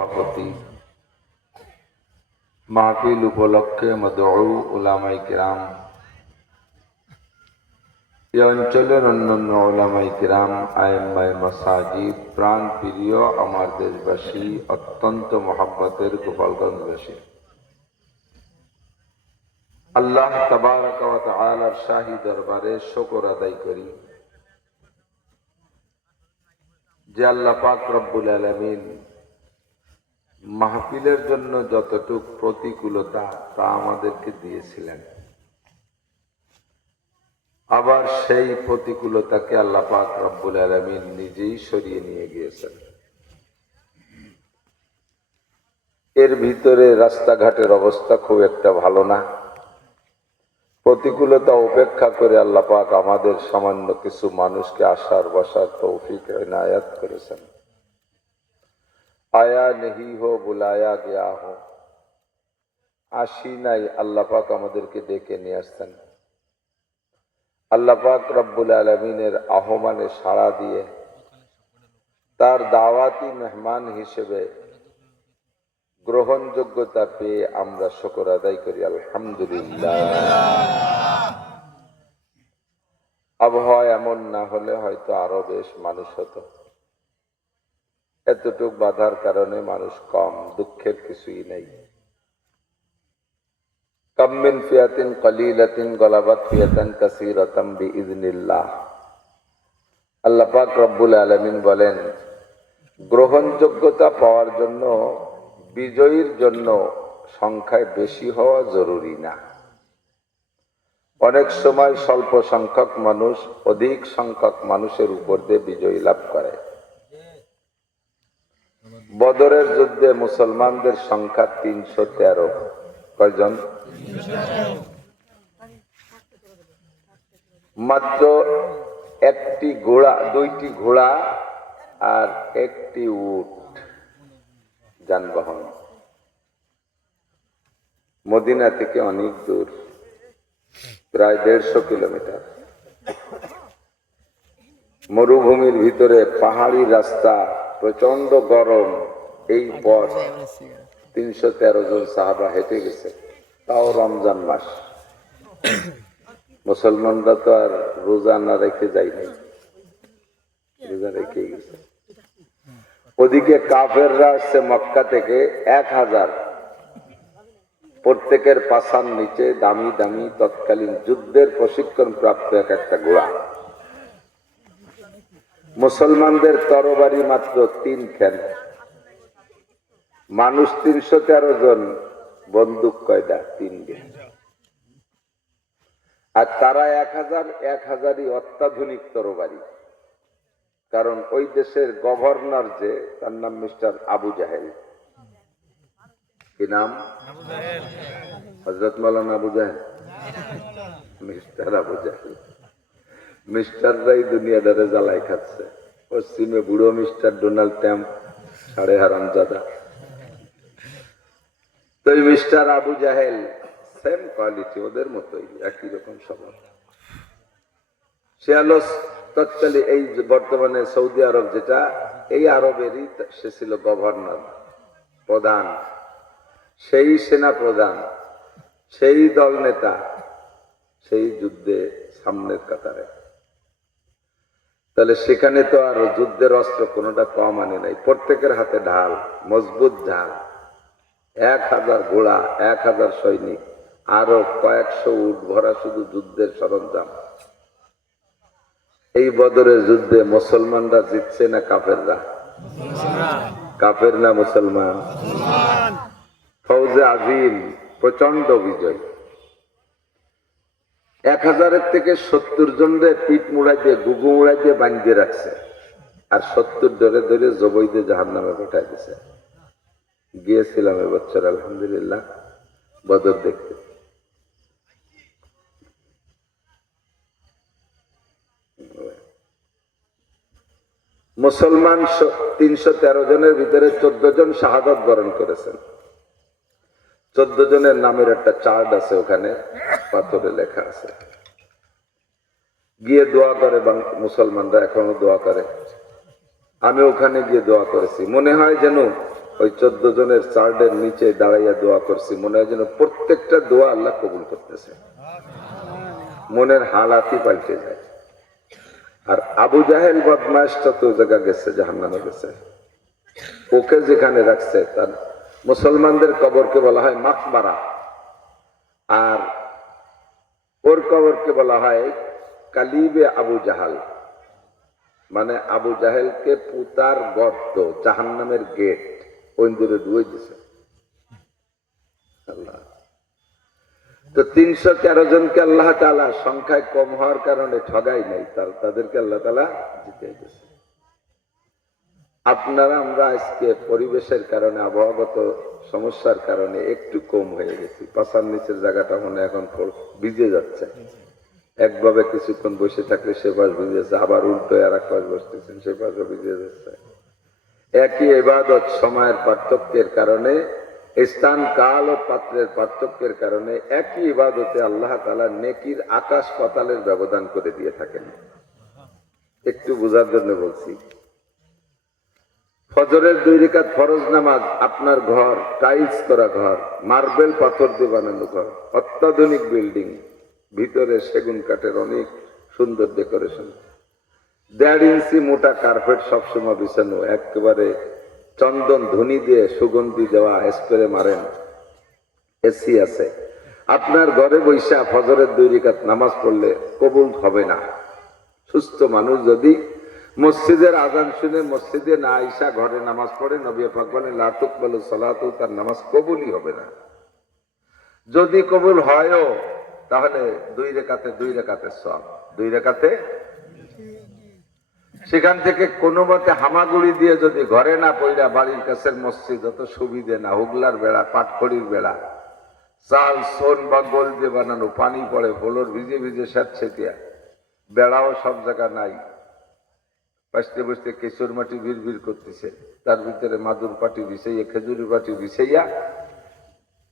সভাপতি মাহফিল উপলক্ষে মদউ উলামায়ে কিরাম, এই অঞ্চলের অন্যান্য উলামায়ে কিরাম, আইম্মায়ে মাসাজিদ, প্রাণ প্রিয় আমার দেশবাসী, অত্যন্ত মহব্বতের গোপালগঞ্জবাসী, আল্লাহ তাবারক ওয়া তাআলার শাহী দরবারে শুকর আদায় করি যে আল্লাহ পাক রব্বুল আলামিন মাহফিলের জন্য যতটুক প্রতিকূলতা তা আমাদেরকে দিয়েছিলেন, আবার সেই প্রতিকূলতাকে আল্লাহ পাক রব্বুল আলামিন নিজেই সরিয়ে নিয়ে গিয়েছেন। এর ভিতরে রাস্তাঘাটের অবস্থা খুব একটা ভালো না। প্রতিকূলতা উপেক্ষা করে আল্লাহ পাক আমাদের সামান্য কিছু মানুষকে আসার বসার তৌফিক ইনায়াত করেছেন। আয়া নেহি হো বুলায়া গয়া হো, আসি নাই, আল্লাহ পাক আমাদেরকে ডেকে নিয়ে আসছেন। আল্লাহ পাক রব্বুল আলামিনের আহ্বানে সাড়া দিয়ে তার দাওয়াতি মেহমান হিসেবে গ্রহণযোগ্যতা পেয়ে আমরা শুকর আদায় করি আলহামদুলিল্লাহ। আবহাওয়া এমন না হলে হয়তো আরো বেশ মানুষ হতো। এতটুক বাধার কারণে মানুষ কম, দুঃখের কিছুই নেই। কাম মিন ফিয়াতিন কলিলাতিন গলাবাত ফিয়াতান কাসীরাতাম বিইذনিল্লাহ। আল্লাহ পাক রব্বুল আলামিন বলেন, গ্রহণযোগ্যতা পাওয়ার জন্য, বিজয়ীর জন্য সংখ্যায় বেশি হওয়া জরুরি না। অনেক সময় স্বল্প সংখ্যক মানুষ অধিক সংখ্যক মানুষের উপর দিয়ে বিজয়ী লাভ করে। বদরের যুদ্ধে মুসলমানদের সংখ্যা 313। কয়জন? মাত্র একটি ঘোড়া, দুইটি ঘোড়া আর একটি উট যানবাহন। মদিনা থেকে অনেক দূর, প্রায় 150 কিলোমিটার। মরুভূমির ভিতরে পাহাড়ি রাস্তা, প্রচন্ড গরম। এই পথ 313 জন সাহাবা হেঁটে গেছে, তাও রমজান মাস। মুসলমানরা তো আর রোজা না রেখে যায় নাই, রোজা রেখে গেছে। ওদিকে কাফেররা আসছে মক্কা থেকে 1000, প্রত্যেকের পাছার নিচে দামি দামি তৎকালীন যুদ্ধের প্রশিক্ষণ প্রাপ্ত একটা ঘোড়া। মুসলমানদের তরবারি মাত্র 3 খেন, মানুষ 313 জন, বন্দুক কয়টা? 3টা। আর তারা 1000ই অত্যাধুনিক তরবারি। কারণ ওই দেশের গভর্নর যে, তার নাম মিস্টার আবু জাহেল। কি নাম? হযরত মাওলানা আবু জাহেল, মিস্টার আবু জাহেল। মিস্টাররাই দুনিয়াটারে জ্বালাই খাচ্ছে। পশ্চিমে বুড়ো মিস্টার ডোনাল্ড ট্রাম্প, সাড়ে হারামজাদা। তো মিস্টার আবু জাহেল সেম কোয়ালিটি, ওদের মতোই, একই রকম স্বভাব। সে হলো তৎকালীন এই বর্তমানে সৌদি আরব যেটা, এই আরবেরই সে ছিল গভর্নর, প্রধান, সেই সেনা প্রধান, সেই দল নেতা, সেই যুদ্ধে সামনের কাতারে। তাহলে সেখানে তো আর যুদ্ধের অস্ত্র কোনোটা কম আনে নাই, প্রত্যেকের হাতে ঢাল, মজবুত ঢাল। 1000 ঘোড়া, 1000 সৈনিক, আরো কয়েকশো উট ভরা শুধু যুদ্ধের সরঞ্জাম। এই বদরের যুদ্ধে মুসলমানরা জিতছে না কাফেররা? কাফের না মুসলমান? ফৌজে আজিম, প্রচন্ড বিজয়। 1000-এর থেকে 70 জনরে পিঠ মুড়াই দিয়ে, গুগু মুড়াই দিয়ে বাঁধিয়ে রাখছে, আর 70 ধরে ধরে জবৈদে জাহান্নামে পাঠাই দিছে। গিয়েছিলাম এবছর আলহামদুলিল্লাহ বদর দেখতে। মুসলমান 313 জনের ভিতরে 14 জন শাহাদাত বরণ করেছেন। 14 জনের নামের একটা চার্ট আছে, ওখানে পাথরে লেখা আছে। গিয়ে দোয়া করে, মুসলমানরা এখনো দোয়া করে। আমি ওখানে গিয়ে দোয়া করেছি। মনে হয় যেন ওই 14 জনের চার্টের নিচে দাঁড়াইয়া দোয়া করছি, মনে হয় যেন প্রত্যেকটা দোয়া আল্লাহ কবুল করতেছে, মনের হালাতই পাল্টে যায়। আর আবু জাহেল বদমাশটা তো জায়গা গেছে, জাহান্নামে গেছে। ওকে যেখানে রাখছে, তার মুসলমানদের কবরকে বলা হয় মাকবারা, আর ওর কবরকে বলা হয় কালিবে আবু জাহাল, মানে আবু জাহেলকে পুতার গর্ত, জাহান্নামের গেট, ওই দূরে ডুয়ে দিছে আল্লাহ। তো 313 জনকে আল্লাহ তাআলা সংখ্যায় কম হওয়ার কারণে ঠগাই নাই, তাদেরকে আল্লাহ তাআলা জিতিয়ে দিয়েছে। আপনারা আমরা আজকে পরিবেশের কারণে, আবহাওয়াগত সমস্যার কারণে একটু কম হয়ে গেছি। পাশার নিচের জায়গাটা মনে এখন ভিজে যাচ্ছে, একভাবে কিছুক্ষণ বসে থাকলে সে পাশ ভিজে যাচ্ছে, আবার উল্টো আর এক পাশ বসতেছেন, সে পাশও ভিজে যাচ্ছে। একই ইবাদত সময়ের পার্থক্যের কারণে, স্থান কাল ও পাত্রের পার্থক্যের কারণে একই ইবাদতে আল্লাহ তাআলা নেকির আকাশ পাতালের ব্যবধান করে দিয়ে থাকেন। একটু বোঝার জন্য বলছি। ফজরের 2 রাকাত ফরজ নামাজ, আপনার ঘর টাইলস করা ঘর, মার্বেল পাথর দিয়ে বানানো ঘর, অত্যাধুনিক বিল্ডিং, ভিতরে সেগুন কাঠের অনেক সুন্দর ডেকোরেশন, 1.5 ইঞ্চি মোটা কার্পেট সবসময় বিছানো, একেবারে চন্দন ধুনি দিয়ে সুগন্ধি দেওয়া, স্প্রে মারেন, এসি আছে। আপনার ঘরে বৈশা ফজরের 2 রাকাত নামাজ পড়লে কবুল হবে না। সুস্থ মানুষ যদি মসজিদের আজান শুনে মসজিদে না আইসা ঘরে নামাজ পড়ে, নবী পাক বলেন লা তুকবালু সালাতু, তার নামাজ কবুলই হবে না। যদি কবুল হয়ও তাহলে 2 রাকাতের সওয়াব, 2 রাকাতে। সেখান থেকে কোনো মতে হামাগুড়ি দিয়ে যদি ঘরে না পড়া, বাড়ির কাছের মসজিদ অত সুবিধে না, হুগলার বেড়া, পাটখড়ির বেড়া, চাল সোন বা গোল দিয়ে বানানো, পানি পড়ে, ফ্লোর ভিজে ভিজে স্যাঁতসেঁতিয়া, বেড়াও সব জায়গা নাই, বসতে বসতে কেশর মাটি ভিড় ভিড় করতেছে, তার ভিতরে মাদুর পাটি বিছাইয়া, খেজুরি পাটি বিছাইয়া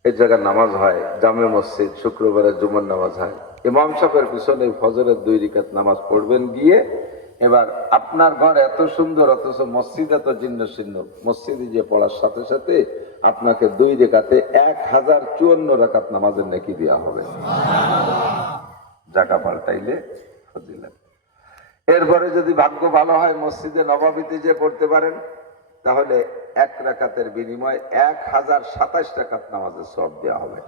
এই জায়গায় নামাজ হয়। জামে মসজিদ, শুক্রবারে জুমার নামাজ হয়। ইমাম সাহেবের পিছনে ফজরের 2 রাকাত নামাজ পড়বেন গিয়ে। এবার আপনার ঘর এত সুন্দর, অথচ মসজিদ এত জীর্ণ শীর্ণ, মসজিদে যে পড়ার সাথে সাথে আপনাকে 2 রাকাতে 1054 রাকাত নামাজের নেকি দেওয়া হবে, জায়গা পাল্টাইলে ফজিলত। এরপরে যদি ভাগ্য ভালো হয় মসজিদে নববীতে যে পড়তে পারেন, তাহলে 1 রাকাতের বিনিময়ে 1027 রাকাত নামাজের সওয়াব দেওয়া হবে।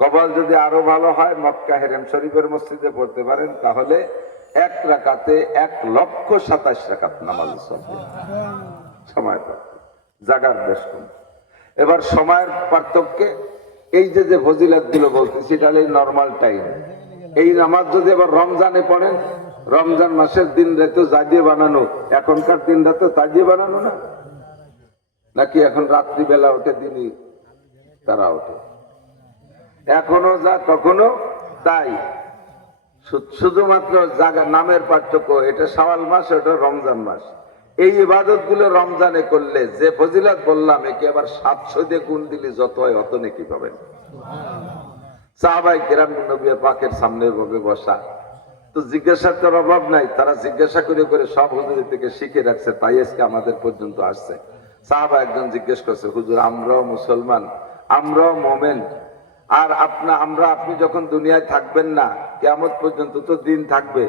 কবল যদি আরো ভালো হয়, মক্কা হেরেম শরীফের মসজিদে পড়তে পারেন, তাহলে 1 রাকাতে 1,27,000 রাকাত নামাজের সওয়াব দেওয়া হবে। সময় জাগার বেশ কম। এবার সময়ের পার্থক্যে এই যে ফজিলত গুলো বলতেছি, এটা হলো নর্মাল টাইম। এই নামাজ যদি আবার রমজানে পড়েন, রমজান মাসের দিন রাতে জাগিয়ে বানানো, এখনকার দিন রাতে তাজিয়ে বানানো না, নাকি এখন রাত্রিবেলা ওঠে দিনই তারা ওঠে, এখনো যা কখনো তাই, শুধুমাত্র জায়গা নামের পার্থক্য। এটা শাওয়াল মাস, এটা রমজান মাস। এই ইবাদত গুলো রমজানে করলে যে ফজিলত বললাম, একে আবার 700 দিয়ে গুণ দিলে যত হয় অত নেকি পাবেন। সাহাবায়ে কেরাম নবী পাকের সামনে ভাবে বসা, তো জিজ্ঞাসার তোর অভাব নাই, তারা জিজ্ঞাসা করে করে সব হুজুর থেকে শিখে রাখছে, তাই আজকে আমাদের পর্যন্ত আসছে। সাহাবা একজন জিজ্ঞেস করছে, হুজুর আমরাও মুসলমান, আমরাও মোমেন, আর আপনি যখন দুনিয়ায় থাকবেন না, কিয়ামত পর্যন্ত তো দিন থাকবে,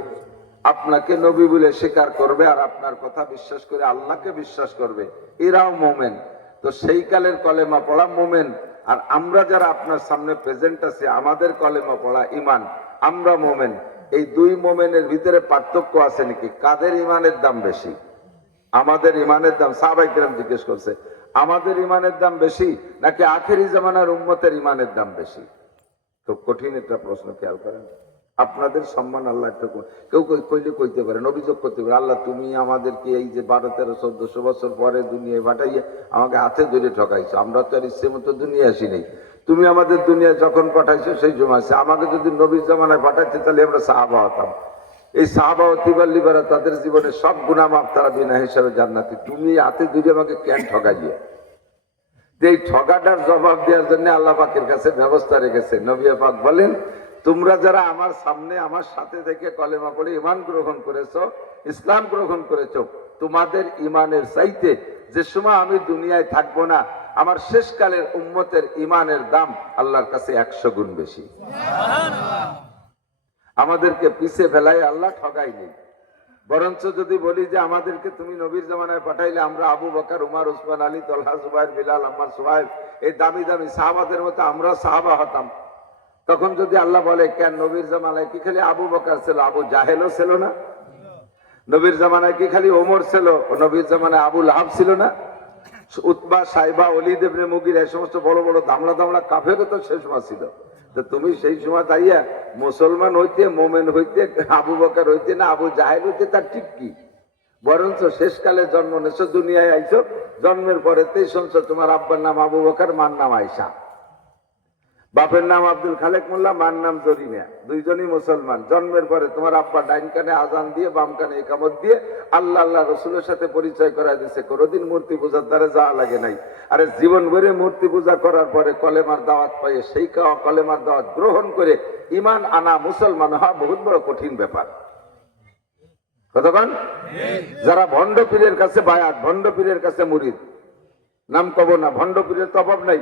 আপনাকে নবী বলে স্বীকার করবে আর আপনার কথা বিশ্বাস করে আল্লাহকে বিশ্বাস করবে, এরাও মোমেন। তো সেই কালের কলেমা পড়া মোমেন, আর আমরা যারা আপনার সামনে প্রেজেন্ট আছি, আমাদের কলেমা পড়া ইমান, আমরা মোমেন। এই 2 মোমেনের ভিতরে পার্থক্য আছে নাকি? কাদের ইমানের দাম বেশি? আমাদের ইমানের দাম। সাহাবায়ে কেরাম জিজ্ঞেস করছে, আমাদের ইমানের দাম বেশি নাকি আখেরি জামানার উম্মতের ইমানের দাম বেশি? খুব কঠিন একটা প্রশ্ন, খেয়াল করেন। আপনাদের সম্মান আল্লাহ একটু, কেউ কইলে কইতে পারেন, অভিযোগ করতে পারে, আল্লাহ তুমি আমাদেরকে এই যে 12, 13, 1400 বছর পরে দুনিয়ায় পাঠাইয়া আমাকে হাতে ধরে ঠকাইছো, আমরা তো আর ইচ্ছে মতো দুনিয়া আসি নেই, তুমি আমাদের দুনিয়া যখন পাঠাইছো সেই সময় আছে, আমাকে যদি নবীর জামানায় পাঠাইতে তাহলে আমরা সাহাবা হতাম। এই সাহাবা অতিবাল্লিবারা তাদের জীবনে সব গুনাহ মাফ, তারা বিনা হিসাবে জান্নাতি, তুমি হাতে ধরে আমাকে কেন ঠকাইয়া? এই ঠগাটার জবাব দেওয়ার জন্য আল্লাহ পাকের কাছে ব্যবস্থা রেখেছে। নবী পাক বলেন, তোমরা যারা আমার সামনে আমার সাথে থেকে কলেমা পড়ে ঈমান গ্রহণ করেছো, ইসলাম গ্রহণ করেছো, তোমাদের ইমানের চাইতে যে সময় আমি দুনিয়ায় থাকবো না, আমার শেষকালের উম্মতের ইমানের দাম আল্লাহর কাছে 100 গুণ বেশি। আমাদেরকে পিছে ফেলাই আল্লাহ ঠগাই নেই, বরঞ্চ যদি বলি যে আমাদেরকে তুমি নবীর জামানায় পাঠাইলে আমরা আবু বকর, উমর, উসমান, আলী, তলহা, জুবাইর, বিলাল, আম্মার, সুহাইব, এই দামি দামি সাহাবাদের মতো আমরা সাহাবা হতাম, তখন যদি আল্লাহ বলে কেন নবীর জামানায় কি খালি আবু বকর ছিল, আবু জাহেলও ছিল না? নবীর জামানায় কি খালি ওমর ছিল, নবীর জামানায় আবু লাহাব ছিল না? উতবা, সাইবা, ওলীদ ইবনে মুগীরা, এই সমস্ত বড় বড় দামড়া দামড়া কাফেরও তো সেই সময় ছিল। তো তুমি সেই সময় দাঁড়িয়ে মুসলমান হইতে, মোমেন হইতে, আবু বকর হইতে না আবু জাহেল হইতে তার ঠিক কি? বরঞ্চ শেষকালে জন্ম নেছো, দুনিয়ায় আইছো, জন্মের পরেতেই শুনছো তোমার আব্বার নাম আবু বকর, মার নাম আয়েশা, বাপের নাম আব্দুল খালেক মোল্লা, মার নাম জরিনা, দুইজনই মুসলমান। জন্মের পরে তোমার আব্বা ডাইন কানে আজান দিয়ে বাম কানে ইকামত দিয়ে আল্লাহ আল্লাহ রসুলের সাথে পরিচয় করাই দিয়েছে, কোনোদিন মূর্তি পূজার দ্বারা যাওয়া লাগে নাই। আরে জীবন ভরে মূর্তি পূজা করার পরে কলেমার দাওয়াত পাইয়ে সেই কলেমার দাওয়াত গ্রহণ করে ইমান আনা, মুসলমান হওয়া বহুত বড় কঠিন ব্যাপার। কতক্ষণ যারা ভণ্ড পীরের কাছে বায়াত, ভণ্ড পীরের কাছে মুরিদ, নাম কব না, ভণ্ড পীরের তো অভাব নাই,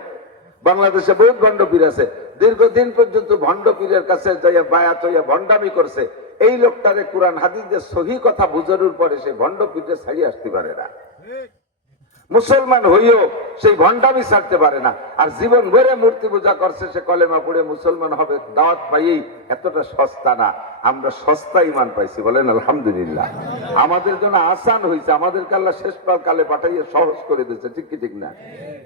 বাংলাদেশে বহুত ভণ্ড পীর আছে, দীর্ঘদিন পর্যন্ত ভণ্ড পীরের কাছে যাইয়া বায়াত হইয়া ভণ্ডামি করছে। এই লোকটারে কোরআন হাদিসের সহি কথা বুঝানোর পরে সে ভণ্ড পীরে ছাড়িয়ে আসতে পারে না, মুসলমান হইও সেই ভণ্ডামি ছাড়তে পারে না। আর জীবন ভরে মূর্তি পূজা করছে, সে কলেমা পড়ে মুসলমান হবে, দাওয়াত পাইয়েই এতটা সস্তা না। আমরা সস্তা ইমান পাইছি, বলেন আলহামদুলিল্লাহ। আমাদের জন্য আসান হয়েছে, আমাদেরকে আল্লাহ শেষ কালে পাঠাইয়ে সহজ করে দিয়েছে, ঠিক কি ঠিক না?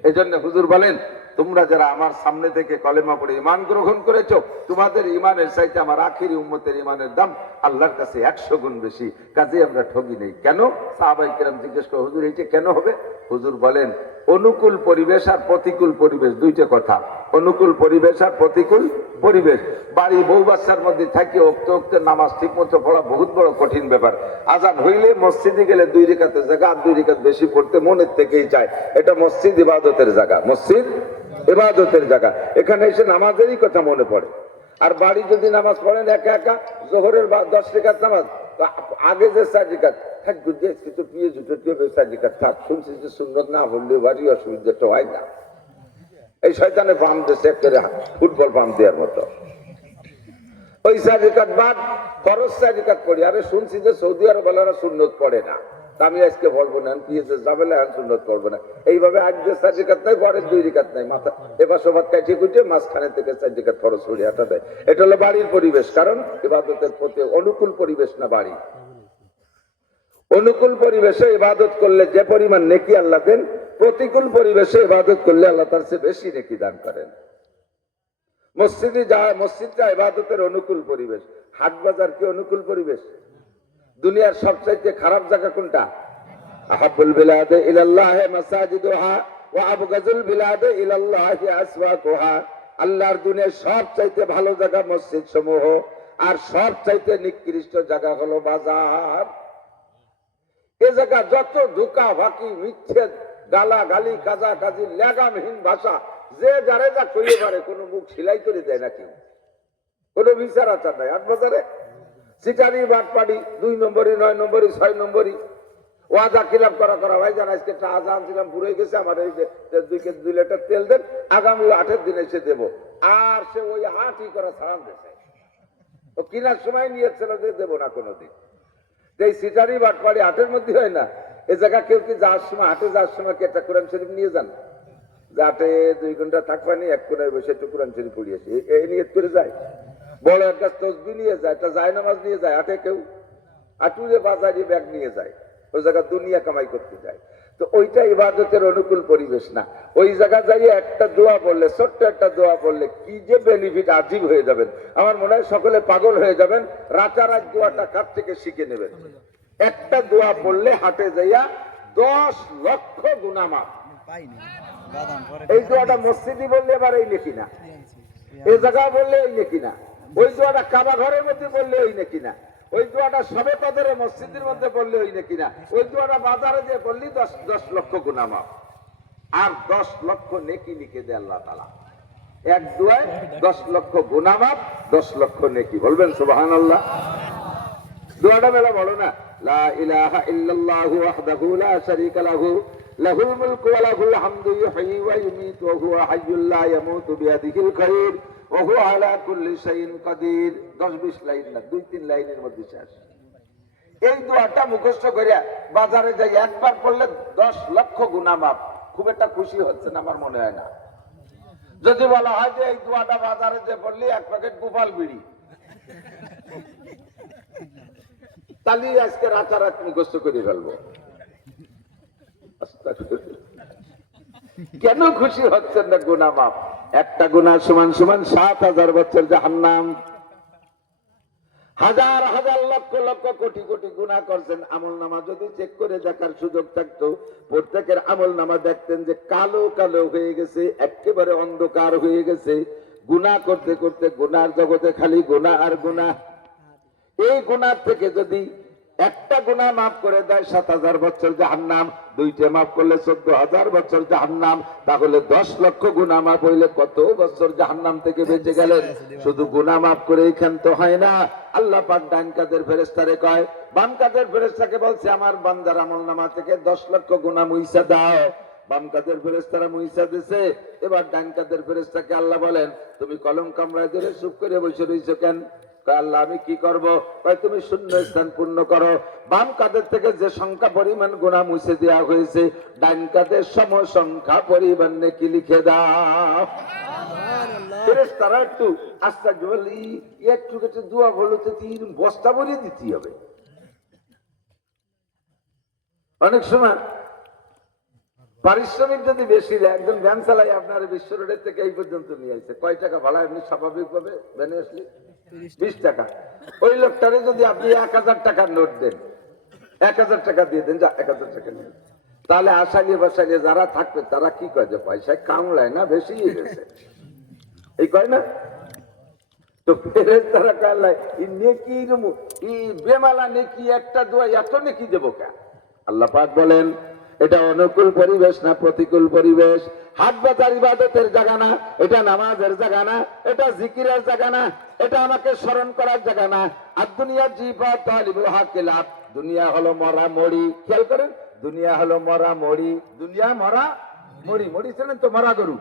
এই জন্য হুজুর বলেন, তোমরা যারা আমার সামনে থেকে কলেমা পড়ে ইমান গ্রহণ করেছো, তোমাদের ইমানের চাইতে আমার আখিরি উম্মতের ইমানের দাম আল্লাহর কাছে 100 গুণ বেশি। কাজে আমরা ঠগি নেই। কেন? সাহাবায়ে কেরাম জিজ্ঞেস করে, হুজুর এইটা কেন হবে? হুজুর বলেন, অনুকূল পরিবেশ আর প্রতিকূল পরিবেশ দুইটা কথা। অনুকূল পরিবেশ আর প্রতিকূল পরিবেশ। বাড়ি বউ বাচ্চার মধ্যে থাকি ওক্তে ওক্তে নামাজ ঠিক মতো পড়া বহুত বড় কঠিন ব্যাপার। আজান হইলে মসজিদে গেলে 2 রাকাতের জায়গা আর 2 রাকাত বেশি পড়তে মনের থেকেই চায়। এটা মসজিদ ইবাদতের জায়গা, মসজিদ ইবাদতের জায়গা। এখানে এসে নামাজেরই কথা মনে পড়ে। আর বাড়ি যদি নামাজ পড়েন একা একা, জোহরের 10 রাকাত নামাজ, আগে যে 4 রাকাত থাক, বুঝে কিছু পিয়ে জুটো দিয়ে 4 রাকাত থাক, শুনছি যে সুন্নত না হলে বাড়ি অসুবিধা তো হয় না। এই শয়তানে পাম দেশে করে ফুটবল পাম দেওয়ার মতো। ওই 4 রাকাত বাদ ফরজ 4 রাকাত পড়ি। আরে শুনছি যে সৌদি আরব ওরা সুন্নত পড়ে না, আমি আজকে বলবো না, পিয়েছে যাবে না, সুন্নত পড়বো না। এইভাবে আজ যে 4 রাকাত নাই, পরের 2 রাকাত নাই, মাথা এবার সবার কাটিয়ে কুটিয়ে মাঝখানে থেকে 4 রাকাত ফরজ পড়ি হাঁটা দেয়। এটা হলো বাড়ির পরিবেশ, কারণ ইবাদতের প্রতি অনুকূল পরিবেশ না বাড়ি। অনুকূল পরিবেশে ইবাদত করলে যে পরিমাণ নেকি আল্লাহ দেন, প্রতিকূল পরিবেশে ইবাদত করলে আল্লাহ তার চেয়ে বেশি নেকি দান করেন। মসজিদটা ইবাদতের অনুকূল পরিবেশ। হাট বাজার কি অনুকূল পরিবেশ? দুনিয়ার সবচাইতে খারাপ জায়গা কোনটা? আহাব্বুল বিলাদে ইলাল্লাহি মাসাজিদুহা ওয়া আবগাজুল বিলাদে ইলাল্লাহি আসওয়াকুহা। আল্লাহর দুনিয়ার সবচাইতে ভালো জায়গা মসজিদ সমূহ, আর সবচাইতে নিকৃষ্ট জায়গা হলো বাজার। এ জায়গা যত ধোঁকা ফাঁকি, মিথ্যে, গালা গালি, কাজা কাজি, লেগামহীন ভাষা, যে যারে যা কইতে পারে, কোনো মুখ সিলাই করে দেয় নাকি, কোনো বিচার আচার নাই। হাট বাজারে সিটারি বাটপাড়ি, 2 নম্বরই, 9 নম্বরই, 6 নম্বরই, ওয়াজা খিলাফ করা ভাই জান, আজকে আজা আনছিলাম পুড়ে গেছে, আমার এই যে 2 লিটার তেল দেন, আগামী 8 দিন এসে দেবো। আর সে ওই 8ই করা ছাড়ান দিয়েছে, ও কিনার সময় নিয়েছিল যে দেবো না কোনোদিন। এই সিটারি বাটপাড়ি হাটের মধ্যে হয় না। এ জায়গা কেউ কি যাওয়ার সময়, হাটে যাওয়ার সময় কি একটা কোরআন শরীফ নিয়ে যান? যে হাটে 2 ঘন্টা থাকবানি, 1 কোনায় বসে একটু কোরআন শরীফ পড়িয়েছে, এই নিয়ত করে যায়। বড় একটা তসবিহ নিয়ে যায়, একটা জায়নামাজ নিয়ে যায় হাটে কেউ, আটুরে বাজারে ব্যাগ নিয়ে যায়, ওই জায়গা দুনিয়া কামাই করতে যায়। তো ওইটা ইবাদতের অনুকূল পরিবেশ না। ওই জায়গা যাই একটা দোয়া পড়লে, ছোট্ট একটা দোয়া পড়লে কি যে বেনিফিট, আজীব হয়ে যাবেন। আমার মনে হয় সকলে পাগল হয়ে যাবেন, রাতারাত দোয়াটা কার থেকে শিখে নেবেন। একটা দোয়া পড়লে হাটে যাইয়া 10 লক্ষ গুনাহ মাফ। এই দোয়াটা মসজিদে বললে এবার এই নেকি না, এই জায়গায় বললে এই নেকি না, ওই দোয়াটা কাবা ঘরের মধ্যে বললে ওই নেকি না, ওই দোয়াটা সবে কদরে মসজিদের মধ্যে বললে ওই নেকি না, ওই দোয়াটা বাজারে যে বললি 10 লক্ষ গুনাহ মাফ। আর 10 লক্ষ নেকি লিখে দেয় আল্লাহ তাআলা। এক দোয়ায় 10 লক্ষ গুনাহ মাফ, 10 লক্ষ নেকি। বলবেন সুবহানাল্লাহ। দোয়াটা মেলা বলো না, লা ইলাহা ইল্লাল্লাহু ওয়াহদাহু লা শারীকা লাহু লাহুল মুলকু ওয়া লাহুল হামদু ইউহয়ি ওয়া ইউমীতু ওয়া হুয়া হাইয়্যুল লা ইয়ামুতু বিয়াদিহিল খায়র ওয়া হুয়া আলা কুল্লি শাইইন কাদির। 10-20 লাইন না, 2-3 লাইনের মধ্যে শেষ। এই দোয়াটা মুখস্থ করিয়া বাজারে যাই একবার পড়লে 10 লক্ষ গুনাহ মাফ। খুব একটা খুশি হচ্ছেন আমার মনে হয় না। যদি বলা হয় যে এই দোয়াটা বাজারে যে পড়লি 1 প্যাকেট গোপাল বিড়ি, তাহলে আজকে রাতারাত মুখস্থ করে ফেলবো। কেন খুশি হচ্ছেন না গুনাহ মাফ? একটা গুনাহ সমান সমান 7000 বছর জাহান্নাম। হাজার হাজার লক্ষ লক্ষ কোটি কোটি গুনাহ করছেন। আমল নামা যদি চেক করে দেখার সুযোগ থাকতো, প্রত্যেকের আমল নামা দেখতেন যে কালো কালো হয়ে গেছে, একেবারে অন্ধকার হয়ে গেছে। গুনাহ করতে করতে গুনার জগতে খালি গুনাহ আর গুনাহ। এই গুনাহ থেকে যদি একটা গুনাহ মাফ করে দেয় 7000 বছর জাহান্নাম, দুইটা মাফ করলে 14000 বছর জাহান্নাম। তাহলে 10 লক্ষ গুনাহ মাফ হইলে কত বছর জাহান্নাম থেকে বেঁচে গেলেন। শুধু গুনাহ মাফ করেই ক্ষান্ত হয় না, আল্লাহ পাক ডান কাদের ফেরেশতারে কয়, বাম কাদের ফেরেশতাকে বলছে আমার বান্দার আমলনামা থেকে 10 লক্ষ গুনাহ মুইছা দাও। বাম কাদের ফেরেশতারা মুইছা দিছে। এবার ডান কাদের ফেরেশতাকে আল্লাহ বলেন, তুমি কলম কামড়ায় ধরে চুপ করে বসে রইছো কেন? আল্লাহ আমি কি করব? তুমি শূন্য স্থান পূর্ণ করো। বাম কাদের থেকে যে সংখ্যা পরিমাণ গুনাহ মুছে দেওয়া হয়েছে, ডান কাদের সম সংখ্যা পরিমাণ নেকি লিখে দাও। ফেরেশতারা একটু আস্তাগফিরুল্লাহ একটু একটু দোয়া বলতে 3 বস্তা ভরে দিতে হবে। অনেক সময় পারিশ্রমিক যদি বেশি দেয়, একজন ভ্যান চালাই আপনার বিশ্ব রোডের থেকে এই পর্যন্ত নিয়ে আসছে, কয় টাকা ভাড়া এমনি স্বাভাবিক ভাবে ভ্যানে আসলে? 20 টাকা। ওই লোকটারে যদি আপনি 1000 টাকার নোট দেন, 1000 টাকা দিয়ে দেন, যা 1000 টাকা নিয়ে, তাহলে আসালিয়ে বাসালিয়ে যারা থাকবে তারা কি কয় যে পয়সা কামড়ায় না, বেশি গেছে এই কয় না। তো ফেরেশতারা কয় এই নেকি এই বেমালা নেকি একটা দোয়া এত নেকি দেবো কেন? আল্লাহ পাক বলেন এটা অনুকূল পরিবেশ না প্রতিকূল পরিবেশ। হাত বাজার ইবাদতের জায়গা না, এটা নামাজের জায়গা না, এটা জিকিরের জায়গা না, এটা আমাকে স্মরণ করার জায়গা না। আর দুনিয়া জীবত তালিবুল হাকিলাত, দুনিয়া হলো মরা মরি। খেয়াল করেন, দুনিয়া হলো মরা মরি। দুনিয়া মরা মরি, মরি ছিলেন তো মরা গরু।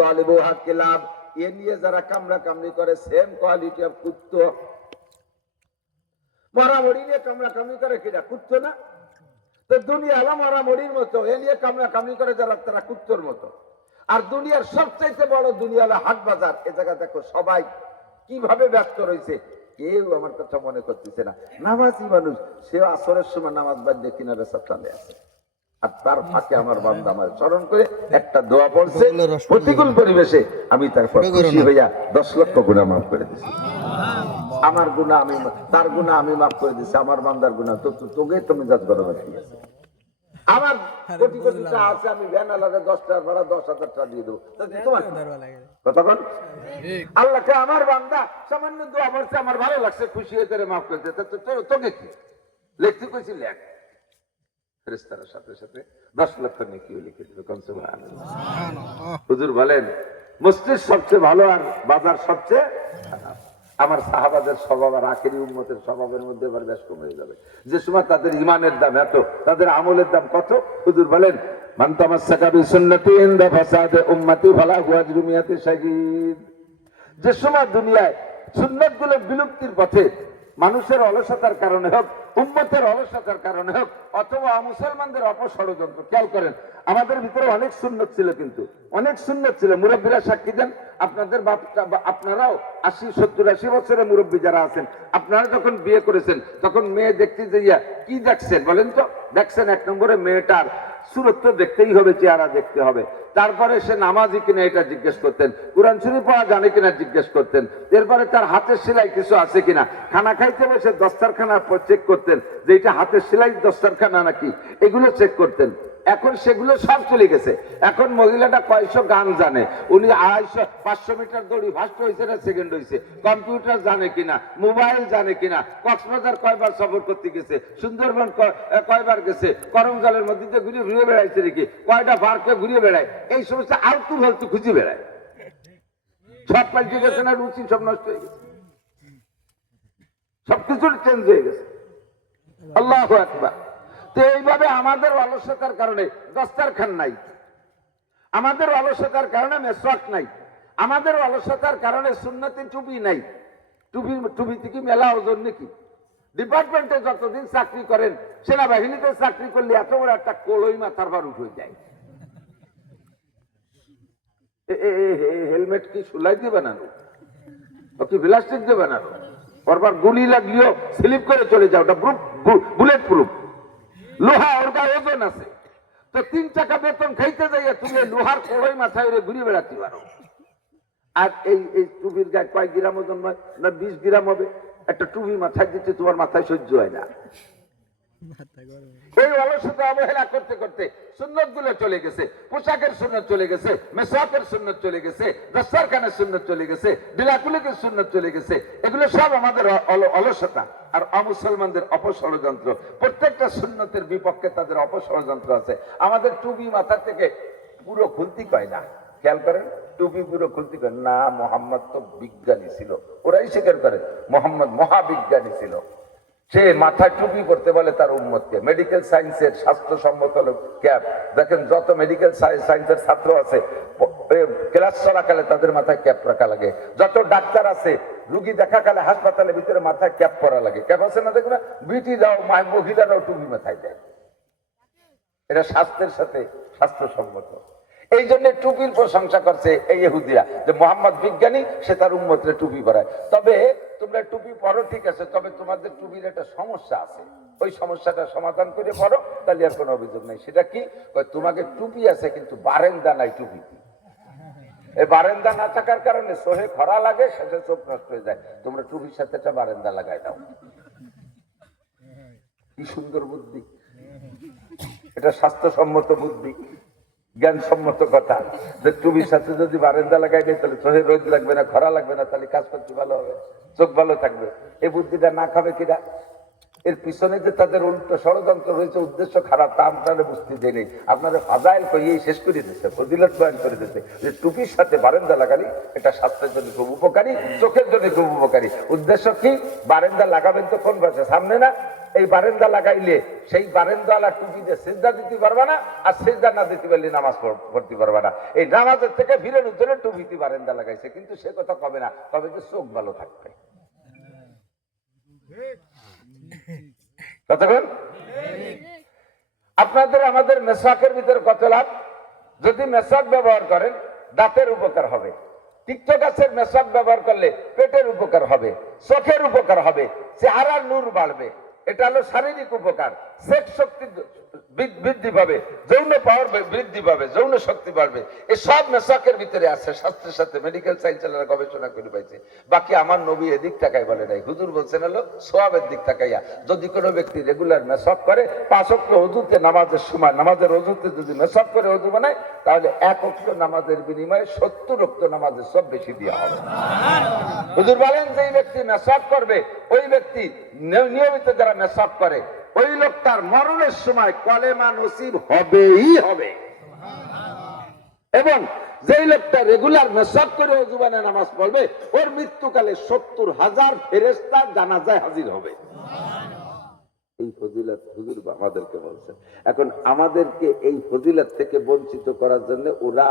তালিবুল হাকিলাত এ নিয়ে যারা কামড়া কামড়ি করে, সেম কোয়ালিটি অফ কুত্তো। মরা মরি নিয়ে কামড়া কামড়ি করে কিনা কুত্তো না? তো দুনিয়া হলো মরা মরির মতো, এ নিয়ে কামড়া কামড়ি করে যারা তারা কুত্তোর মতো। আর দুনিয়ার সবচাইতে বড় দুনিয়া হলো হাট বাজার। এ জায়গা দেখো সবাই কিভাবে ব্যস্ত রয়েছে, কেউ আমার কথা মনে করতেছে না। নামাজি মানুষ, সে আসরের সময় নামাজ বাদ দিয়ে কিনারে সাতালে আছে, আর তার ফাঁকে আমার বান্দা আমার স্মরণ করে একটা দোয়া পড়ছে। প্রতিকূল পরিবেশে আমি তারপর খুশি হইয়া 10 লক্ষ গুনাহ মাফ করে দিছি। আমার গুনাহ আমি, তার গুনাহ আমি মাফ করে দিছি। আমার বান্দার গুনাহ তো তোকে তুমি জাজ করো বাকি আছে। আমার কোটি কোটি টাকা আছে, আমি ভ্যান আলাদা 10 টাকা ভাড়া 10,000 টাকা দিয়ে দেবো। তোমার কথা বল, আল্লাহকে আমার বান্দা সামান্য দোয়া পড়ছে, আমার ভালো লাগছে, খুশি হয়ে তোরে মাফ করে দিতে। তোকে কি লিখতে কইছি লেখ। ফেরেশতার সাথে সাথে 10 লক্ষ নেকি লিখে দিল। সুবহানাল্লাহ। হুজুর বলেন মসজিদ সবচেয়ে ভালো আর বাজার সবচেয়ে খারাপ। আমার সাহাবাদের স্বভাব আর আখেরি উম্মতের স্বভাবের মধ্যে এবার বেশ কম হয়ে যাবে। যে সময় তাদের ইমানের দাম এত, তাদের আমলের দাম কত। হুজুর বলেন মান তামাসসাকা বিসুন্নতি ইনদা ফাসাদে উম্মতি ফালাহু আজরু মিয়াতি শাহীদ। যে সময় দুনিয়ায় সুন্নাতগুলো বিলুপ্তির পথে, মানুষের অলসতার কারণে হোক, উম্মতের অলসতার কারণে হোক, অথবা মুসলমানদের অপষড়যন্ত্র। খেয়াল করেন আমাদের ভিতরে অনেক সুন্নত ছিল, কিন্তু অনেক সুন্নত ছিল। মুরব্বীরা সাক্ষী দেন, আপনাদের আপনারাও 80, 70, 80 বছরের মুরব্বী যারা আছেন, আপনারা যখন বিয়ে করেছেন তখন মেয়ে দেখতে যাইয়া কি দেখছেন বলেন তো? দেখছেন 1 নম্বরে মেয়েটার সুরত দেখতেই হবে, চেহারা দেখতে হবে। তারপরে সে নামাজি কিনা এটা জিজ্ঞেস করতেন, কোরআন শরীফ পড়া জানে কিনা জিজ্ঞেস করতেন। এরপরে তার হাতের সেলাই কিছু আছে কিনা। খানা খাইতে বসে দস্তারখানা চেক করতেন যে এটা হাতের সেলাই দস্তারখানা নাকি, এগুলো চেক করতেন। এখন সেগুলো সব চলে গেছে। এখন মহিলাটা কয়শো গান জানে, উনি 250, 500 মিটার দৌড়ি ফার্স্ট হয়েছে না সেকেন্ড হয়েছে, কম্পিউটার জানে কিনা, মোবাইল জানে কিনা, কক্সবাজার কয়বার সফর করতে গেছে, সুন্দরবন কয়বার গেছে, করমজলের মধ্যে দিয়ে ঘুরে বেড়াইছে নাকি, কয়টা পার্কে ঘুরে বেড়ায়, এই সমস্ত আলতু ফালতু খুঁজে বেড়ায়। সব পাল্টে গেছে না, রুচি সব নষ্ট হয়ে গেছে, সবকিছুর চেঞ্জ হয়ে গেছে। আল্লাহু আকবার। তো এইভাবে আমাদের অলসতার কারণে দস্তারখান নাই, আমাদের অলসতার কারণে মেসওয়াক নাই, আমাদের অলসতার কারণে সুন্নতি টুপি নাই। টুপিতে কি মেলা ওজন নাকি? ডিপার্টমেন্টে যতদিন চাকরি করেন, সেনাবাহিনীতে চাকরি করলে এত বড় একটা কলই মাথার ভার উঠে যায়। হেলমেট কি সুলাই দিয়ে বানানো, কি প্লাস্টিক দিয়ে বানানো? পরবার গুলি লাগলেও স্লিপ করে চলে যাও, ওটা বুলেট প্রুফ লোহা, ওর গায়ে ওজন আছে। তো 3 টাকা বেতন খাইতে যাইয়া তুমি লোহার কড়াই মাথায় ঘুরে বেড়াতে পারো। আর এই টুপির গায়ে কয়েক গ্রাম ওজন নয় না 20 গ্রাম হবে, একটা টুপি মাথায় দিতে তোমার মাথায় সহ্য হয় না। এই অলসতা অবহেলা করতে করতে সুন্নত গুলো চলে গেছে, পোশাকের সুন্নত চলে গেছে, মেসওয়াকের সুন্নত চলে গেছে, দস্তরখানের সুন্নত চলে গেছে, বিলাকুলিকের সুন্নত চলে গেছে। এগুলো সব আমাদের অলসতা আর অমুসলমানদের অপষড়যন্ত্র। প্রত্যেকটা সুন্নতের বিপক্ষে তাদের অপষড়যন্ত্র আছে। আমাদের টুপি মাথা থেকে পুরো খুলতি কয় না, খেয়াল করেন, টুপি পুরো খুলতি কয় না। মোহাম্মদ তো বিজ্ঞানী ছিল, ওরাই স্বীকার করে মোহাম্মদ মহাবিজ্ঞানী ছিল। সে মাথায় টুপি পড়তে বলে তার উম্মতকে। মেডিকেল সায়েন্সের স্বাস্থ্যসম্মত ক্যাপ দেখেন, যত মেডিকেল সায়েন্সের ছাত্র আছে ক্লাস চলাকালে তাদের মাথায় ক্যাপ রাখা লাগে। যত ডাক্তার আছে রুগী দেখাকালে হাসপাতালের ভিতরে মাথায় ক্যাপ পরা লাগে। ক্যাপ আছে না দেখুন, বিটিরাও মহিলারাও টুপি মাথায় দেয়। এটা স্বাস্থ্যের সাথে স্বাস্থ্যসম্মত। এই জন্য টুপির প্রশংসা করছে এই ইহুদিরা, যে মোহাম্মদ বিজ্ঞানী, সে তার উম্মতরে টুপি পরায়। তবে তোমরা টুপি পরো ঠিক আছে, তবে তোমাদের টুপির একটা সমস্যা আছে, ওই সমস্যাটা সমাধান করে পড়ো, তাহলে আর কোনো অভিযোগ নাই। সেটা কি? তোমাকে টুপি আছে কিন্তু বারেন্দা নাই টুপি। এই বারেন্দা না থাকার কারণে সোহে খরা লাগে, শেষে চোখ নষ্ট হয়ে যায়। তোমরা টুপির সাথে একটা বারেন্দা লাগাই দাও। কি সুন্দর বুদ্ধি! এটা স্বাস্থ্যসম্মত বুদ্ধি, জ্ঞানসম্মত কথা। যে টুপির সাথে যদি বারেন্দা লাগাই দেয় তাহলে চোখে রোদ লাগবে না, খরা লাগবে না, তাহলে কাজ করতে ভালো হবে, চোখ ভালো থাকবে। এই বুদ্ধিটা না খাবে কিনা? এর পিছনে যে তাদের উল্টো ষড়যন্ত্র রয়েছে, উদ্দেশ্য খারাপ, তা আপনারা বুঝতে দেয়নি। আপনারা ফাজাইল কইয়েই শেষ করে দিচ্ছে, ফজিলত বয়ান করে দিচ্ছে যে টুপির সাথে বারেন্দা লাগালি এটা স্বাস্থ্যের জন্য খুব উপকারী, চোখের জন্য খুব উপকারী। উদ্দেশ্য কি? বারেন্দা লাগাবেন তো কোন পাশে? সামনে না? এই বারেন্দা লাগাইলে সেই বারেন্দাওয়ালা টুপিতে সেজদা দিতে পারবা না, আর সেজদা না দিতে পারলে নামাজ পড়তে পারবা না। এই নামাজের থেকে ফিরের জন্য টুপিতে বারেন্দা লাগাইছে, কিন্তু সে কথা কবে না, কবে যে চোখ ভালো থাকবে। কতক্ষণ আপনাদের আমাদের মেসওয়াকের ভিতরে কত লাভ? যদি মেসওয়াক ব্যবহার করেন দাঁতের উপকার হবে, তিক্ত গাছের মেসওয়াক ব্যবহার করলে পেটের উপকার হবে, চোখের উপকার হবে, চেহারার নূর বাড়বে। এটা হলো শারীরিক উপকার। সেক্স শক্তি বৃদ্ধি পাবে, যৌন পাওয়ার বৃদ্ধি পাবে, যৌন শক্তি বাড়বে। এই সব মেসওয়াকের ভিতরে আছে, শাস্ত্রের সাথে মেডিকেল সায়েন্সের গবেষণা করে পাইছে। বাকি আমার নবী এদিক তাকাই বলে নাই, হুজুর বলছেন হলো সওয়াবের দিক তাকাইয়া। যদি কোনো ব্যক্তি রেগুলার মেসওয়াক করে, 5 ওয়াক্ত ওযুতে নামাজের সময় নামাজের ওযুতে যদি মেসওয়াক করে ওযু বানায়, তাহলে 1 ওয়াক্ত নামাজের বিনিময়ে 70 ওয়াক্ত নামাজের সব বেশি দেওয়া হবে। হুজুর বলেন যে ব্যক্তি মেসওয়াক করবে, ওই ব্যক্তি নিয়মিত যারা মেসওয়াক করে, ওই লোকটার মরণের সময় কলেমা নসিব হবেই হবে। এবং যেই লোকটা রেগুলার মেসওয়াক করে ওযু বানায় নামাজ পড়বে, ওর মৃত্যুকালে 70,000 ফেরেশতা জানাজায় হাজির হবে। এই ফজিলত হুজুর আমাদেরকে বলছেন। এখন আমাদেরকে এই ফজিলত থেকে বঞ্চিত করার জন্য ওরা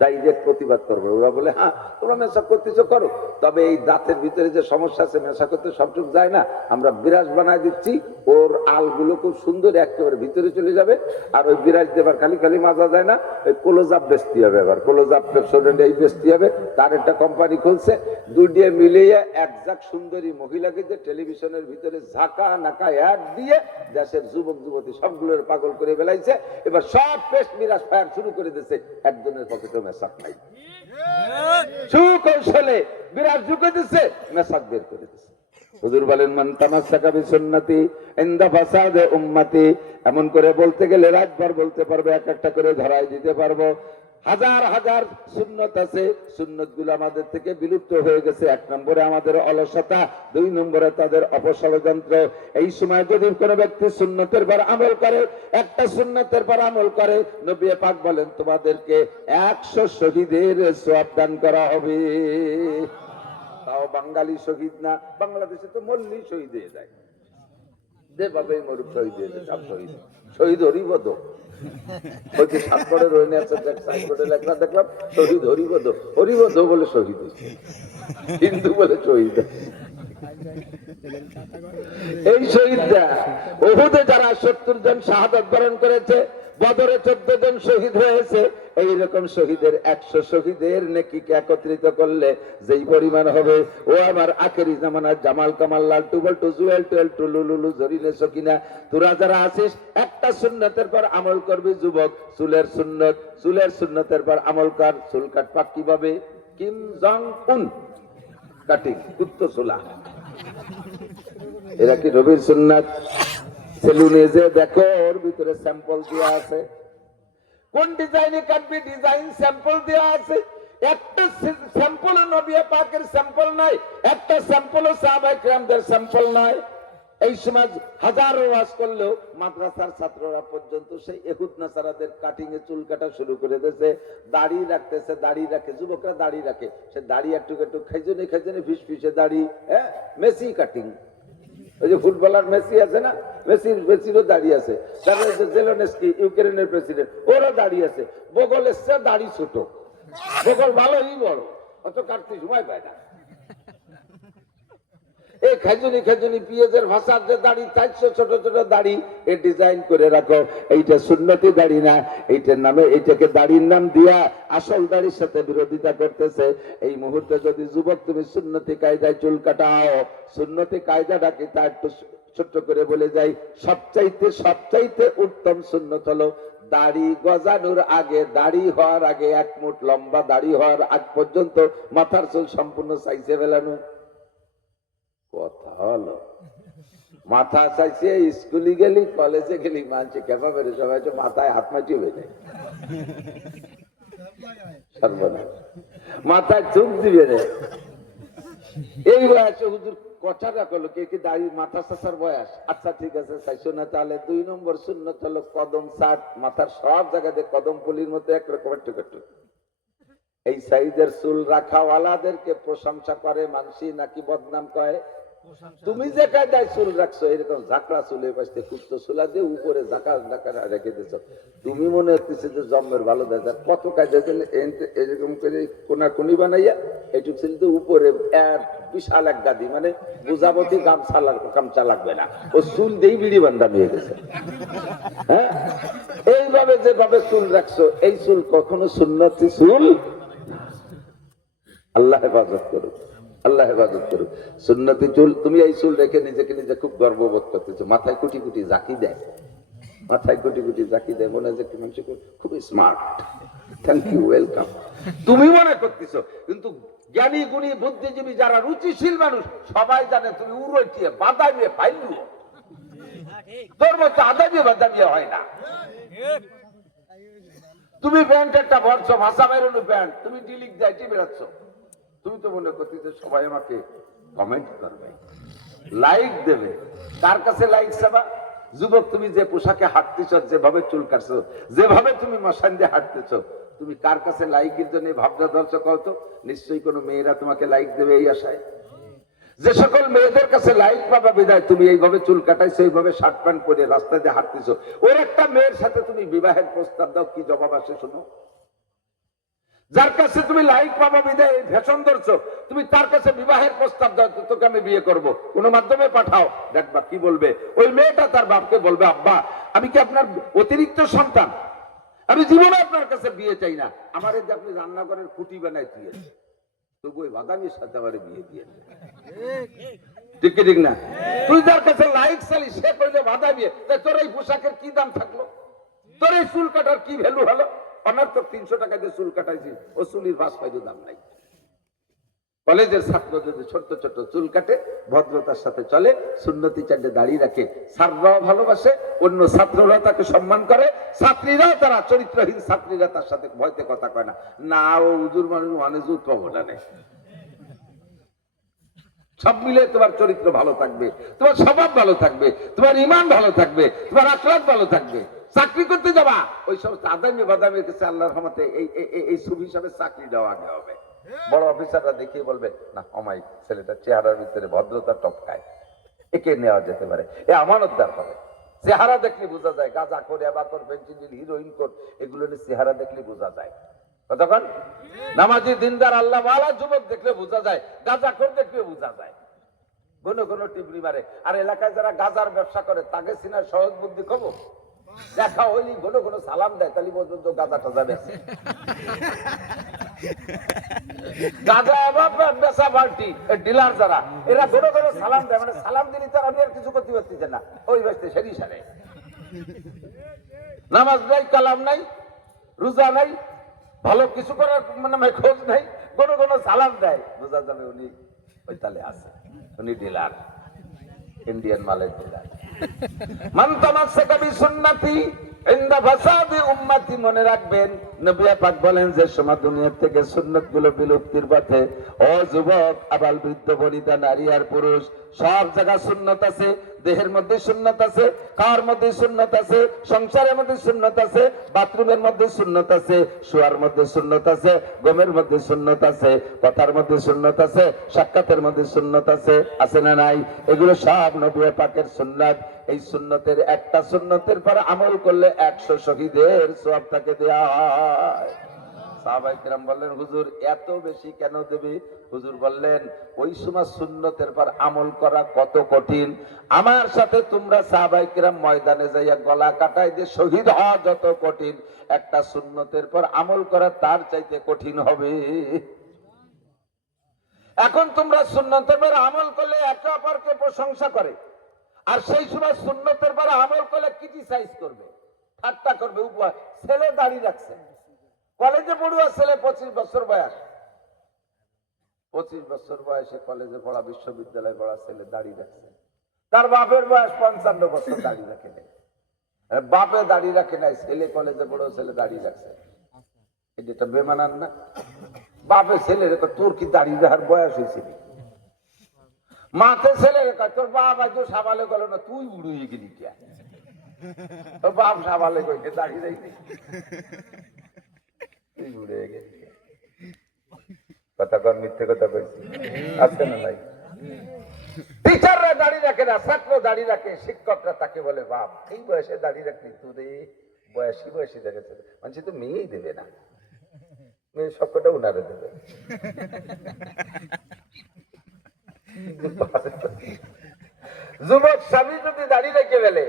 ডাইরেক্ট প্রতিবাদ করবে। ওরা বলে, হ্যাঁ তোমরা মেসওয়াক করতেছো করো, তবে এই দাঁতের ভিতরে যে সমস্যা আছে মেসওয়াক করতে সবটুক যায় না, আমরা বিরাজ বানায় দিচ্ছি, ওর আলগুলো খুব সুন্দর একেবারে ভিতরে চলে যাবে। আর ওই বিরাজ দেবার খালি খালি মাজা যায় না, ওই ক্লোজআপ বেচতে হবে। এবার ক্লোজআপ পেপসোডেন্ট এই বেচতে হবে। তার একটা কোম্পানি খুলছে, দুইটা মিলিয়ে একজাক সুন্দরী মহিলাকে যে টেলিভিশনের ভিতরে ঝাঁকা নাকা অ্যাড দিয়ে দেশের যুবক যুবতী সবগুলোর পাগল করে ফেলাইছে। এবার সব পেস্ট মিরাজ ফায়ার শুরু করে দিয়েছে, একজনের পকেটে মেসওয়াক নাই। সুকৌশলে বিরাজ ঢুকে দিচ্ছে, মেসওয়াক বের করে দিচ্ছে। হুজুর বলেন, মান তামাসসাকা বিসুন্নতি ইনদা ফাসাদে উম্মতি। এমন করে বলতে গেলে রাতভর বলতে পারবে, এক একটা করে ধরাই দিতে পারবো। হাজার হাজার সুন্নত আছে, সুন্নত গুলো আমাদের থেকে বিলুপ্ত হয়ে গেছে। 1 নম্বরে আমাদের অলসতা, 2 নম্বরে তাদের অপষড়যন্ত্র। এই সময় যদি কোনো ব্যক্তি সুন্নতের পর আমল করে, একটা সুন্নতের পর আমল করে, নবী পাক বলেন তোমাদেরকে 100 শহীদের সওয়াব দান করা হবে। তাও বাঙালি শহীদ না, বাংলাদেশে তো মল্লি শহীদ হয়ে যায়। যেভাবেই মরুক শহীদ হয়েছে, সব শহীদ। শহীদ হরিপদ ওই যে সাতপরে রয়ে আছে সাইনবোর্ডে লেখা দেখলাম, শহীদ হরিপদ। হরিপদ বলে শহীদ হয়েছে, হিন্দু বলে শহীদ। এই শহীদরা উহুদে যারা 70 জন শাহাদাত বরণ করেছে, বদরে 14 জন শহীদ হয়েছে, এইরকম শহীদের 100 শহীদের নেকিকে একত্রিত করলে যেই পরিমাণ হবে, ও আমার আখেরি জামানার জামাল কামাল লালটু বল্টু জুয়েল টুয়েল টুলু লুলু জরিনে সকিনা, তোরা যারা আছিস একটা সুন্নতের পর আমল করবি যুবক, চুলের সুন্নত, চুলের সুন্নতের পর আমল কর। চুল কাটবা কিভাবে? কিম জং উন কাটিং, কুত্তো চুলা। এরা কি রবির সুন্নাত? সেলুনে যে দেখো ওর ভিতরে স্যাম্পল দেওয়া আছে, কোন ডিজাইনে কাটবি ডিজাইন স্যাম্পল দেওয়া আছে। একটা স্যাম্পল নবী পাকের স্যাম্পল নাই, একটা স্যাম্পল সাহাবায়ে কিরামদের স্যাম্পল নাই। এই সমাজ হাজারো ওয়াজ করলেও মাদ্রাসার ছাত্ররা পর্যন্ত সেই ইহুদ নাসারাদের কাটিং এ চুল কাটা শুরু করে দিয়েছে, দাড়ি রাখতেছে, দাড়ি রাখে, যুবকরা দাড়ি রাখে, সে দাড়ি একটু একটু খাইজনে খাইজনে ফিস ফিসে দাড়ি, হ্যাঁ মেসি কাটিং। ওই যে ফুটবলার মেসি আছে না, মেসিরও দাঁড়িয়ে আছে, জেলেনস্কি ইউক্রেনের প্রেসিডেন্ট, ওরা দাঁড়িয়ে আছে, বগল এসছে দাড়ি ছোট, বগল ভালোই বড়, অত কাটতে সময় পায় না। এই খেজুনি খেজুনি পিঁয়াজের ভাষার যে দাড়ি, 400 ছোট ছোট দাড়ি, এ ডিজাইন করে রাখো, এইটা সুন্নতি দাড়ি না, এইটার নামে এইটাকে দাড়ির নাম দিয়া আসল দাড়ির সাথে বিরোধিতা করতেছে। এই মুহূর্তে যদি যুবক তুমি সুন্নতি কায়দায় চুল কাটাও, সুন্নতি কায়দাটাকে তা একটু ছোট্ট করে বলে যাই, সবচাইতে উত্তম সুন্নত হলো দাড়ি গজানোর আগে, দাড়ি হওয়ার আগে 1 মুঠ লম্বা দাড়ি হওয়ার আগ পর্যন্ত মাথার চুল সম্পূর্ণ সাইজে ফেলানো। কথা হলো মাথা চাইছে, স্কুলে গেলি কলেজে গেলি মানছে কেমন বেড়ে সবাই মাথায় হাত মাটি হয়ে যায়, সর্বনাশ, মাথায় চুপ দিবে রে। এই বয়সে হুজুর কথাটা করলো, কে কি দাড়ি মাথা চাচার বয়স? আচ্ছা ঠিক আছে চাইছো না, তাহলে 2 নম্বর সুন্নত হলো কদম চাট, মাথার সব জায়গাতে কদম ফুলির মতো একরকম একটু একটু। এই সাইজের চুল রাখাওয়ালাদেরকে প্রশংসা করে মানসি নাকি বদনাম করে? তুমি যে কায়দায় চুল রাখছো, এরকম ঝাঁকড়া চুলের পাশে কুত্তো চুলা দিয়ে উপরে ঝাঁকা ঝাঁকা রেখে দিচ্ছ, তুমি মনে হচ্ছে যে জন্মের ভালো দেয়। কত কায়দা এরকম করে কোনাকুনি বানাইয়া এইটুক ছিল তো উপরে বিশাল এক গাদি, মানে বুঝাবতি গামছা লাগবে না, ও চুল দিয়েই বিড়ি বান্ধা নিয়ে গেছে। হ্যাঁ, এইভাবে যেভাবে চুল রাখছো, এই চুল কখনো সুন্নতি চুল। আল্লাহ হেফাজত করুক, আল্লাহ হেফাজত করুক। সুন্নতি চুল, তুমি এই চুল রেখে নিজেকে নিজে খুব গর্ববোধ করতেছো। মাথায় কোটি কোটি জাকি দেয়, মাথায় কোটি কোটি জাকি দেয়, মনে হয় যে মানুষ খুব স্মার্ট, থ্যাংক ইউ, ওয়েলকাম, তুমি মনে করতেছো। কিন্তু জ্ঞানী গুণী বুদ্ধিজীবী যারা রুচিশীল মানুষ সবাই জানে তুমি উড়িয়ে বাদামিয়ে পাইলু, তোর মতো আদামিয়ে বাদামিয়ে হয় না। তুমি প্যান্ট একটা ভরছো, ভাষা বেরোনো প্যান্ট, তুমি ডিলিট যাইতে বেড়াচ্ছ, তুমি তো মনে করতেছো সবাই আমাকে কমেন্ট করবে, লাইক দেবে। তার কাছে লাইক চাবা? যুবক, তুমি যে পোশাকে হাঁটতেছ, যেভাবে চুল কাটছো, যেভাবে তুমি মশান দিয়ে হাঁটতেছ, তুমি কার কাছে লাইকের জন্য ভাবনা ধরছো কত? নিশ্চয়ই কোনো মেয়েরা তোমাকে লাইক দেবে এই আশায়। যে সকল মেয়েদের কাছে লাইক পাবা বিদায় তুমি এইভাবে চুল কাটাইছো, এইভাবে শার্ট প্যান্ট পরে রাস্তায় দিয়ে হাঁটতেছো, ওর একটা মেয়ের সাথে তুমি বিবাহের প্রস্তাব দাও, কি জবাব আসে শোনো? যার কাছে তুমি লাইক পাবা বিদায় ফ্যাশন ধরছো, তুমি তার কাছে বিবাহের প্রস্তাব দাও, তোকে আমি বিয়ে করব, কোন মাধ্যমে পাঠাও, দেখবা কি বলবে। ওই মেয়েটা তার বাপকে বলবে, আব্বা আমি কি আপনার অতিরিক্ত সন্তান? আমি জীবনে আপনার কাছে বিয়ে চাই না, আমার এই যে আপনি রান্নাঘরের খুঁটি বানাই দিয়ে, তবু ওই বাদামির সাথে আমার বিয়ে দিয়ে, ঠিক কি ঠিক না? তুই যার কাছে লাইক চালি, সে কইলে বাধা বিয়ে, তোর এই পোশাকের কি দাম থাকলো? তোর এই চুল কাটার কি ভ্যালু হলো? অনর্থক 300 টাকা দিয়ে চুল কাটাইছি, ও চুলির 5 পয়সা দাম নাই। কলেজের ছাত্র যদি ছোট্ট ছোট্ট চুল কাটে, ভদ্রতার সাথে চলে, সুন্নতি চাঁদে দাঁড়িয়ে রাখে, স্যাররাও ভালোবাসে, অন্য ছাত্ররা তাকে সম্মান করে, ছাত্রীরাও, তারা চরিত্রহীন ছাত্রীরা তার সাথে ভয়তে কথা কয় না, না ও হুজুর মানুষ মানে জুত পাবো না। সব মিলে তোমার চরিত্র ভালো থাকবে, তোমার স্বভাব ভালো থাকবে, তোমার ইমান ভালো থাকবে, তোমার আখলাক ভালো থাকবে। চাকরি করতে যাবা, ওই সমস্ত আদামি বাদামের কাছে আল্লাহর রহমতে এই ছবি হিসাবে চাকরি দেওয়া আগে হবে। বড় অফিসাররা দেখিয়ে বলবে, না অমায়িক ছেলেটা চেহারার ভিতরে ভদ্রতা টপকায়, একে নেওয়া যেতে পারে, এ আমানতদার হবে। চেহারা দেখলে বোঝা যায়, গাঁজা করে আবাকর ফেন্সিডিল হিরোইন কোর এগুলো চেহারা দেখলে বোঝা যায়। কতক্ষণ নামাজি দিনদার আল্লাহ ওয়ালা যুবক দেখলে বোঝা যায়, গাঁজা করে দেখলে বোঝা যায়। ঘন ঘন টিবরি মারে, আর এলাকায় যারা গাজার ব্যবসা করে তাকে সিনার সহজ বুদ্ধি কব দেখা হইলি ঘন ঘন সালাম দেয়, তাহলে পর্যন্ত গাঁজা টাজা বেছে গাঁজা বেচা পার্টি ডিলার যারা এরা ঘন ঘন সালাম দেয়, মানে সালাম দিলি তার আমি আর কিছু করতে পারতেছে না, ওই ব্যস্ত সেরি সারে নামাজ নাই, কালাম নাই, রোজা নাই, ভালো কিছু করার মানে খোঁজ নাই, ঘন ঘন সালাম দেয়, বোঝা যাবে উনি ওই তালে আছে, উনি ডিলার, ইন্ডিয়ান মালের ডিলার। মান তামাসসাকা বিসুন্নতি ইনদা ফাসাদি উম্মতি, মনে রাখবেন নবী পাক বলেন যে সময় দুনিয়া থেকে সুন্নাত গুলো বিলুপ্তির পথে, ও যুবক আবাল বৃদ্ধ বনিতা নারী আর পুরুষ সব জায়গায় সুন্নাত আছে, দেহের মধ্যে সুন্নাত আছে, খাওয়ার মধ্যে সুন্নাত আছে, সংসারের মধ্যে সুন্নাত আছে, বাথরুমের মধ্যে সুন্নাত আছে, শোয়ার মধ্যে সুন্নাত আছে, ঘুমের মধ্যে সুন্নাত আছে, কথার মধ্যে সুন্নাত আছে, সাক্ষাতের মধ্যে সুন্নাত আছে, আছে না নাই? এগুলো সব নবী পাকের সুন্নাত। এই সুন্নতের একটা সুন্নতের পর আমল করলে 100 শহীদের সওয়াব তাকে দেয়া হয়। সাহাবায়ে কেরাম বললেন, হুজুর এত বেশি কেন দেবে? হুজুর বললেন, ওই সময় সুন্নতের পর আমল করা কত কঠিন। আমার সাথে তোমরা সাহাবায়ে কেরাম ময়দানে যাইয়া গলা কাটায় যে শহীদ হওয়া যত কঠিন, একটা সুন্নতের পর আমল করা তার চাইতে কঠিন হবে। এখন তোমরা সুন্নতের পর আমল করলে একে অপরকে প্রশংসা করে, আর সেই সময় সুন্নতের পর আমল করলে ক্রিটিসাইজ করবে, ঠাট্টা করবে। উপহার ছেলে দাঁড়িয়ে রাখছে, কলেজে পড়ুয়া ছেলে, 25 বছর বয়স, 25 বছর বয়সে কলেজে পড়া, বিশ্ববিদ্যালয়ে পড়া ছেলে দাঁড়িয়ে রাখছে। তার বাপের বয়স 55 বছর, দাঁড়িয়ে রাখে নাই। বাপে দাঁড়িয়ে রাখে নাই, ছেলে কলেজে পড়ুয়া ছেলে দাঁড়িয়ে রাখছে। এটা বেমানান না? বাপে ছেলে রেখে তোর কি দাঁড়িয়ে রাখার বয়স হয়েছিল? মাতে ছেলে রেখা তোর বাপ আজ সাবালে গেল না, তুই উড়িয়ে গেলি কে? তোর বাপ সাবালে গেছে দাঁড়িয়ে রাখি, তুই উড়ে গেলি। কথা কর, মিথ্যে কথা কইছি আছে না নাই? টিচাররা দাঁড়িয়ে রাখে না, ছাত্র দাঁড়িয়ে রাখে, শিক্ষকরা তাকে বলে বাপ। এই বয়সে দাঁড়িয়ে রাখলি তুই রে, বয়সী দেখেছে মানুষ তো মেয়েই দেবে না, মেয়ে সবকটা উনারে দেবে। যুবক স্বামী যদি দাঁড়িয়ে রেখে ফেলে,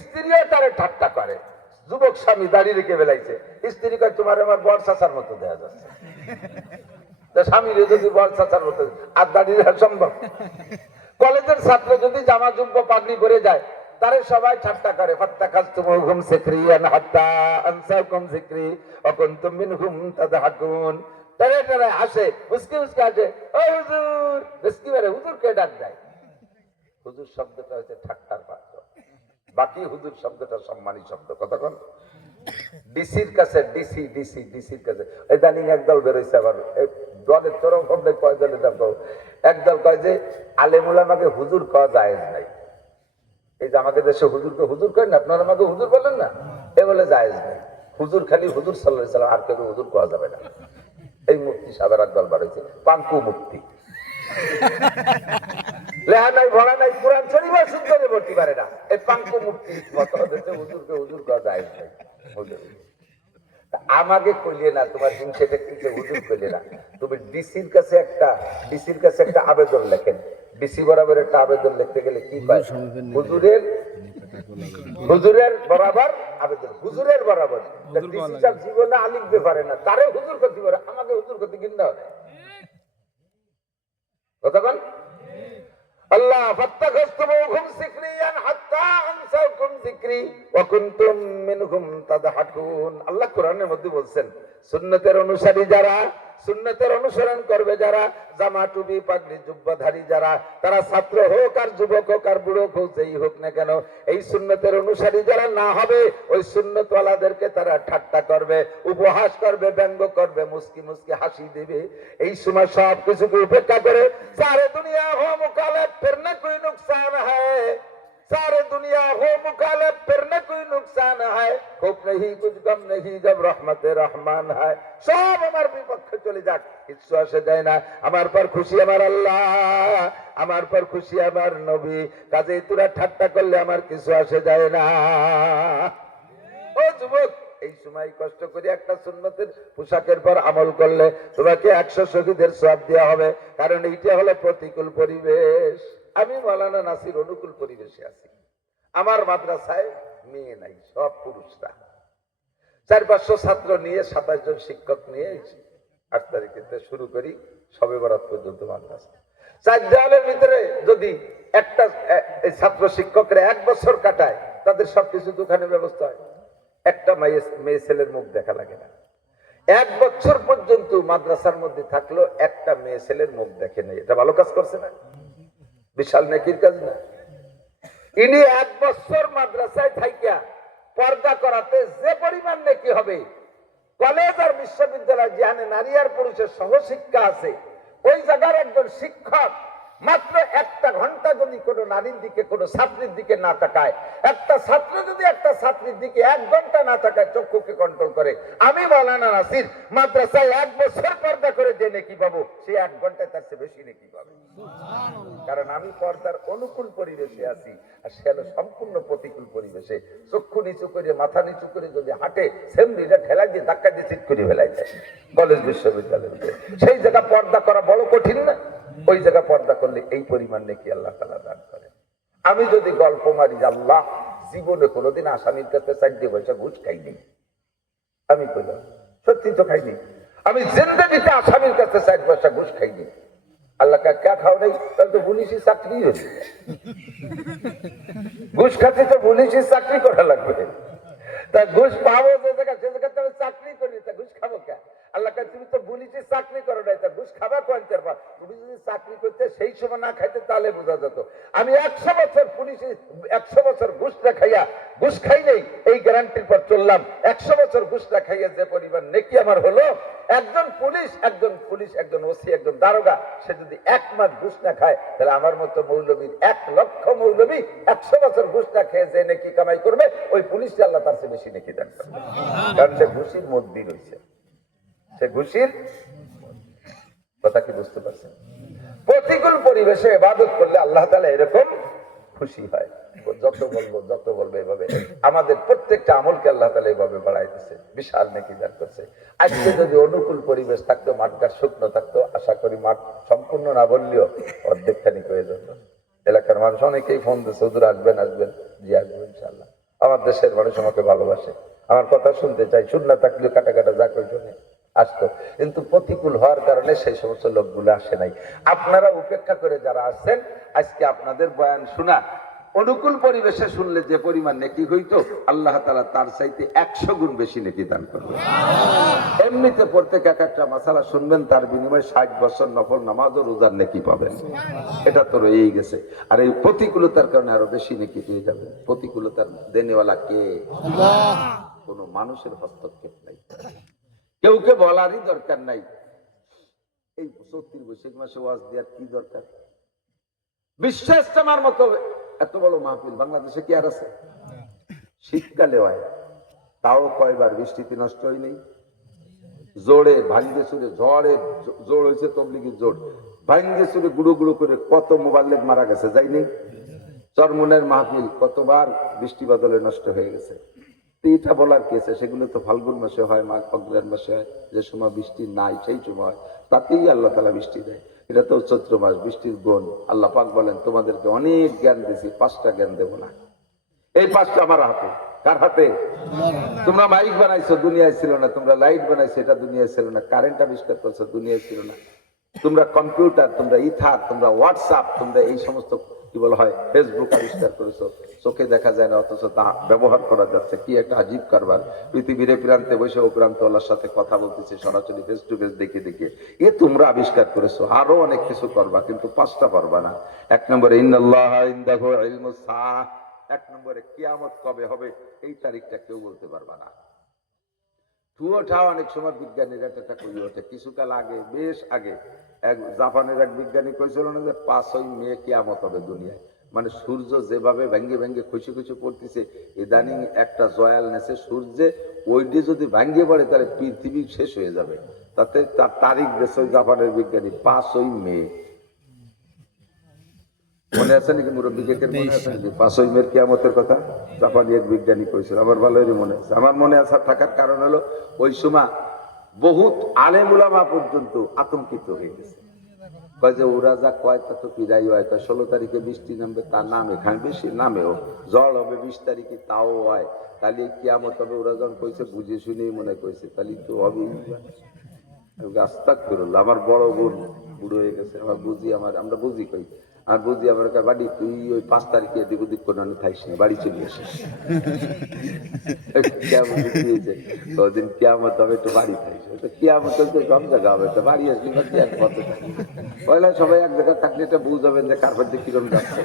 স্ত্রীও তারে ঠাট্টা করে। যুবক স্বামী দাঁড়িয়ে রেখে ফেলাইছে, স্ত্রী কয় তোমার আমার বর চাচার মতো দেওয়া যাচ্ছে। স্বামীরে যদি বর চাচার মতো আর দাঁড়িয়ে রাখা সম্ভব? কলেজের ছাত্র যদি জামা জুব্ব পাগড়ি পরে যায়, তারে সবাই ঠাট্টা করে, ফাত্তাখাযতুমুহুম সিকরিয়ান হাত্তা আনসাকুম যিকরি ওয়া কুনতুম মিনহুম তাদহাকুন। তারে তারে আসে, মুস্কি মুস্কি আসে, ও হুজুর, মুস্কি মেরে হুজুরকে ডাক দেয়। হুজুর শব্দটা হচ্ছে ঠাট্টার পাত্র, বাকি হুজুর শব্দটা সম্মানী শব্দ। কতক্ষণ ডিসির কাছে, ডিসির কাছে ইদানিং একদল বেরোইছে, আবার দলের তরফ হবে কয় দলের নাম কও, একদল কয় যে আলেমুল আমাকে হুজুর কওয়া জায়েজ নাই। এই যে আমাকে দেশে হুজুরকে হুজুর করেন, আপনারা আমাকে হুজুর বলেন না, এ বলে জায়েজ নাই। হুজুর খালি হুজুর সাল্লাল্লাহু আলাইহি সাল্লাম, আর কেউ হুজুর কওয়া যাবে না। এই মুফতি সাহেবের একদল বাড়াইছে, পাঙ্কু মুফতি। লেহা নাই, ভরা নাই, কোরআন শরীফ শুদ্ধ করে ভর্তি পারে না, এই পাঙ্কু মুফতি মত দেশে হুজুরকে হুজুর কওয়া জায়েজ নাই। আমাকে কইলে না, তোমার হিংসেটা কিন্তু হুজুর কইলে না, তুমি ডিসির কাছে একটা আবেদন লেখেন। ডিসি বরাবর একটা আবেদন লিখতে গেলে কি পায়? হুজুরের বরাবর আবেদন, হুজুরের বরাবর। ডিসি সাহেব জীবনে লিখতে পারে না, তারে হুজুর করতে পারে, আমাকে হুজুর করতে কিনতে হবে। কতক্ষণ আল্লাহ ফাত্তাখাযতুমুহুম সিকরিয়ান হাত্তা আনসাকুম যিকরি ওয়া কুনতুম মিনহুম তাদহাকুন। আল্লাহ কোরআনের মধ্যে বলছেন, সুন্নতের অনুসারী যারা, সুন্নতের অনুসরণ করবে যারা, জামা টুপি পাগড়ি জুব্বাধারী যারা, তারা ছাত্র হোক আর যুবক হোক আর বুড়ো হোক, যেই হোক না কেন, এই সুন্নতের অনুসারী যারা না হবে, ওই সুন্নতওয়ালাদেরকে তারা ঠাট্টা করবে, উপহাস করবে, ব্যঙ্গ করবে, মুস্কি মুস্কি হাসি দেবে। এই সময় সব কিছুকে উপেক্ষা করে সারে দুনিয়া হো মুকাল্লাফ, ফির না কোই নুকসান হ্যায়, सारे दुनिया हो मुखालिफ फिर न कोई नुकसान है खूब नहीं कुछ गम नहीं जब रहमत रहमान है सब আমার বিপক্ষে চলে যাক কিছু আসে যায় না আমার পর খুশি আমার আল্লাহ আমার পর খুশি আমার নবী কাজেই তোরা ঠাট্টা করলে আমার কিছু আসে যায় না ও যুবক এই সময় কষ্ট করে একটা সুন্নতের পোশাকের পর আমল করলে তোমাকে 100 শহীদের সওয়াব দেওয়া হবে কারণ এইটা হলো প্রতিকূল পরিবেশ আমি মাওলানা নাসির অনুকূল পরিবেশে আছি আমার মাদ্রাসায় মেয়ে নাই সব পুরুষরা 400-500 ছাত্র নিয়ে 27 জন শিক্ষক নিয়ে 8 তারিখে শুরু করি সবে বরাত পর্যন্ত মাদ্রাসা 4 দেওয়ালের ভিতরে যদি একটা ছাত্র শিক্ষকরা 1 বছর কাটায় তাদের সবকিছু দোকানের ব্যবস্থা হয় একটা মেয়ে ছেলের মুখ দেখা লাগে না 1 বছর পর্যন্ত মাদ্রাসার মধ্যে থাকলো একটা মেয়ে ছেলের মুখ দেখে নেই এটা ভালো কাজ করছে না বিশাল নেকির কাজ না ইনি 1 বছর মাদ্রাসায় থাইকা পর্দা করাতে যে পরিমাণ নেকি হবে কলেজ আর বিশ্ববিদ্যালয় যেখানে নারী আর পুরুষের সহশিক্ষা আছে ওই জায়গার একজন শিক্ষক মাত্র 1 ঘন্টা যদি কোনো নারীর দিকে কোনো ছাত্রীর দিকে না তাকায় একটা ছাত্র যদি একটা ছাত্রীর দিকে 1 ঘন্টা না তাকায় চক্ষুকে কন্ট্রোল করে আমি মাওলানা নাসির মাদ্রাসায় 1 বছর পর্দা করে যে নেকি পাবো সে 1 ঘন্টায় তার চেয়ে বেশি নেকি পাবে কারণ আমি পর্দার অনুকূল পরিবেশে আছি আর সে হলো সম্পূর্ণ প্রতিকূল পরিবেশে চক্ষু নিচু করে মাথা নিচু করে যদি হাঁটে সেমনিটা ঠেলা দিয়ে ধাক্কা দিয়ে চিৎ করে ফেলাই যায় কলেজ বিশ্ববিদ্যালয়ে সেই জায়গা পর্দা করা বড় কঠিন না ওই জায়গা পর্দা করলে এই পরিমাণ নাকি আল্লাহ তাআলা দান করে আমি যদি গল্প মারি যে আল্লাহ জীবনে কোনোদিন আসামির কাছে 4 পয়সা ঘুষ খাইনি আমি কইলাম সত্যি তো খাইনি আমি জিন্দেগিতে আসামির কাছে 4 পয়সা ঘুষ খাইনি আল্লাহ কা क्या খাও নাই তাহলে তো পুলিশি চাকরি হয়েছে ঘুষ খাতে তো পুলিশি চাকরি করা লাগবে তা ঘুষ পাবো যে জায়গা সে জায়গা তো চাকরি করি তা ঘুষ খাবো কে আল্লাহ কা তুমি তো পুলিশি চাকরি করো নাই তা ঘুষ খাবা কোয়ান্টার পর তুমি যদি চাকরি করতে সেই সময় না খাইতে তাহলে বোঝা যেত আমি 100 বছর পুলিশি 100 বছর ঘুষ না খাইয়া ঘুষ খাই নাই এই গ্যারান্টির পর চললাম 100 বছর ঘুষ না খাইয়া যে পরিমাণ নেকি আমার হলো একজন পুলিশ একজন ওসি একজন দারোগা সে যদি 1 মাস ঘুষ না খায় তাহলে আমার মতো মৌলবীর 1 লক্ষ মৌলবী 100 বছর ঘুষ না খেয়ে যে নেকি কামাই করবে ওই পুলিশ আল্লাহ তার চেয়ে বেশি নেকি দান করবে কারণ সে ঘুষির মধ্যে রয়েছে সে ঘুষির কথা কি বুঝতে পারছেন প্রতিকূল পরিবেশে ইবাদত করলে আল্লাহ তাআলা এরকম খুশি হয় যত বলবো এভাবে আমাদের প্রত্যেকটা আমলকে আল্লাহ তাআলা এইভাবে বাড়াই দিচ্ছে বিশাল নেকি দান করছে আজকে যদি অনুকূল পরিবেশ থাকতো মাঠটা শুকনো থাকতো আশা করি মাঠ সম্পূর্ণ না বললেও অর্ধেকখানি হয়ে যেত এলাকার মানুষ অনেকেই ফোন দিচ্ছে হুজুর আসবেন জি আসবো ইনশাআল্লাহ আমার দেশের মানুষ আমাকে ভালোবাসে আমার কথা শুনতে চাই শুননা থাকলেও কাটা কাটা যা কই শুনে আসতো কিন্তু প্রতিকূল হওয়ার কারণে সেই সমস্ত লোকগুলো আসে নাই আপনারা উপেক্ষা করে যারা আসছেন আজকে আপনাদের বয়ান শোনা অনুকূল পরিবেশে শুনলে যে পরিমাণ নেকি হইতো আল্লাহ তাআলা তার চাইতে 100 গুণ বেশি নেকি দান করবে এমনিতে প্রত্যেক একটা মাসালা শুনবেন তার বিনিময়ে 60 বছর নফল নামাজ ও রোজার নেকি পাবেন এটা তো রয়েই গেছে আর এই প্রতিকূলতার কারণে আরো বেশি নেকি পেয়ে যাবেন প্রতিকূলতার দেনেওয়ালা কে আল্লাহ কোনো মানুষের হস্তক্ষেপ নাই কেউকে বলারই দরকার নাই এই 34 বৈশাখ মাসে ওয়াজ দেওয়ার কি দরকার বিশ্ব ইজতেমার মতো এত বড় মাহফিল বাংলাদেশে কি আর আছে শীতকালে হয় তাও কয়বার বৃষ্টিতে নষ্ট হয় নাই জোরে ভাঙ্গে চুরে ঝড়ে জোর হয়েছে তবলিগের জোর ভাঙ্গে চুরে গুঁড়ো গুঁড়ো করে কত মোবাল্লেগ মারা গেছে যাইনি চরমনের মাহফিল কতবার বৃষ্টি বাদলে নষ্ট হয়ে গেছে এটা বলার কি আছে সেগুলো তো ফাল্গুন মাসে হয় মাঘ অগ্রহায়ণ মাসে হয় যে সময় বৃষ্টি নাই সেই সময় তাতেই আল্লাহ তাআলা বৃষ্টি দেয় এটা তো চৈত্র মাস বৃষ্টির গুণ আল্লাহ পাক বলেন তোমাদেরকে অনেক জ্ঞান দিয়েছি 5টা জ্ঞান দেব না এই 5টা আমার হাতে কার হাতে তোমরা মাইক বানাইছো দুনিয়ায় ছিল না তোমরা লাইট বানাইছো এটা দুনিয়ায় ছিল না কারেন্ট আবিষ্কার করছো দুনিয়ায় ছিল না তোমরা কম্পিউটার তোমরা ইথার তোমরা হোয়াটসঅ্যাপ তোমরা এই সমস্ত কি বলা হয় ফেসবুক আবিষ্কার করেছো চোখে দেখা যায় না অথচ তা ব্যবহার করা যাচ্ছে কি একটা আজীব কারবার পৃথিবীর প্রান্তে বসে ও প্রান্ত আল্লাহর সাথে কথা বলতেছে সরাসরি ফেস টু ফেস দেখে দেখে এ তোমরা আবিষ্কার করেছো আরো অনেক কিছু করবা কিন্তু 5টা পারবা না 1 নম্বরে ইন্নাল্লাহা ইনদাহু ইলমুস সাআহ 1 নম্বরে কিয়ামত কবে হবে এই তারিখটা কেউ বলতে পারবা না টুয়োটা অনেক সময় বিজ্ঞানীরা এটা কইয়ে ওঠে কিছুকাল আগে বেশ আগে এক জাপানের এক বিজ্ঞানী কইছিল না যে 5ই মে কিয়ামত হবে দুনিয়ায় মানে সূর্য যেভাবে ভেঙ্গে ভেঙ্গে খুশি খুশি পড়তেছে, ইদানিং একটা জয়াল নেছে সূর্যে, ওইটি যদি ভেঙ্গে পড়ে তাহলে পৃথিবী শেষ হয়ে যাবে। তাতে তার তারিখ দেশে জাপানের বিজ্ঞানী 5ই মে। মনে আছে নাকি মুরব্বীকে? মনে আছে নাকি 5ই মে কিয়ামতের কথা জাপানি এক বিজ্ঞানী কইছিল? আমার ভালোই মনে আছে। আমার মনে আছে থাকার কারণ হলো ওই সময় বহুত আলেম উলামা পর্যন্ত আতঙ্কিত হয়ে গেছে। কয় যে ওরা যা কয় তা তো পিরাই হয়। 16 তারিখে বৃষ্টি নামবে, তার নামে খায় বেশি নামেও জল হবে 20 তারিখে, তাও হয়। তাহলে কিয়ামত হবে। ওরা যখন কইছে বুঝে শুনেই মনে কইছে, তাহলে তো হবেই। আস্তাক করল। আমার বড় বোন বুড়ো হয়ে গেছে, আমার বুঝি, আমরা বুঝি কই, আর বুঝি আমার বাড়ি, তুই ওই 5 তারিখে এদিক ওদিক করে থাইস না, বাড়ি চলে আসিস। ওদিন কিয়ামত হবে, একটু বাড়ি থাইস। কিয়ামত তো সব জায়গা হবে, তো বাড়ি আসবি বা কি এক পথে থাকবি। পয়লা সবাই এক জায়গায় থাকলে এটা বুঝাবেন যে কার মধ্যে কিরম যাচ্ছে।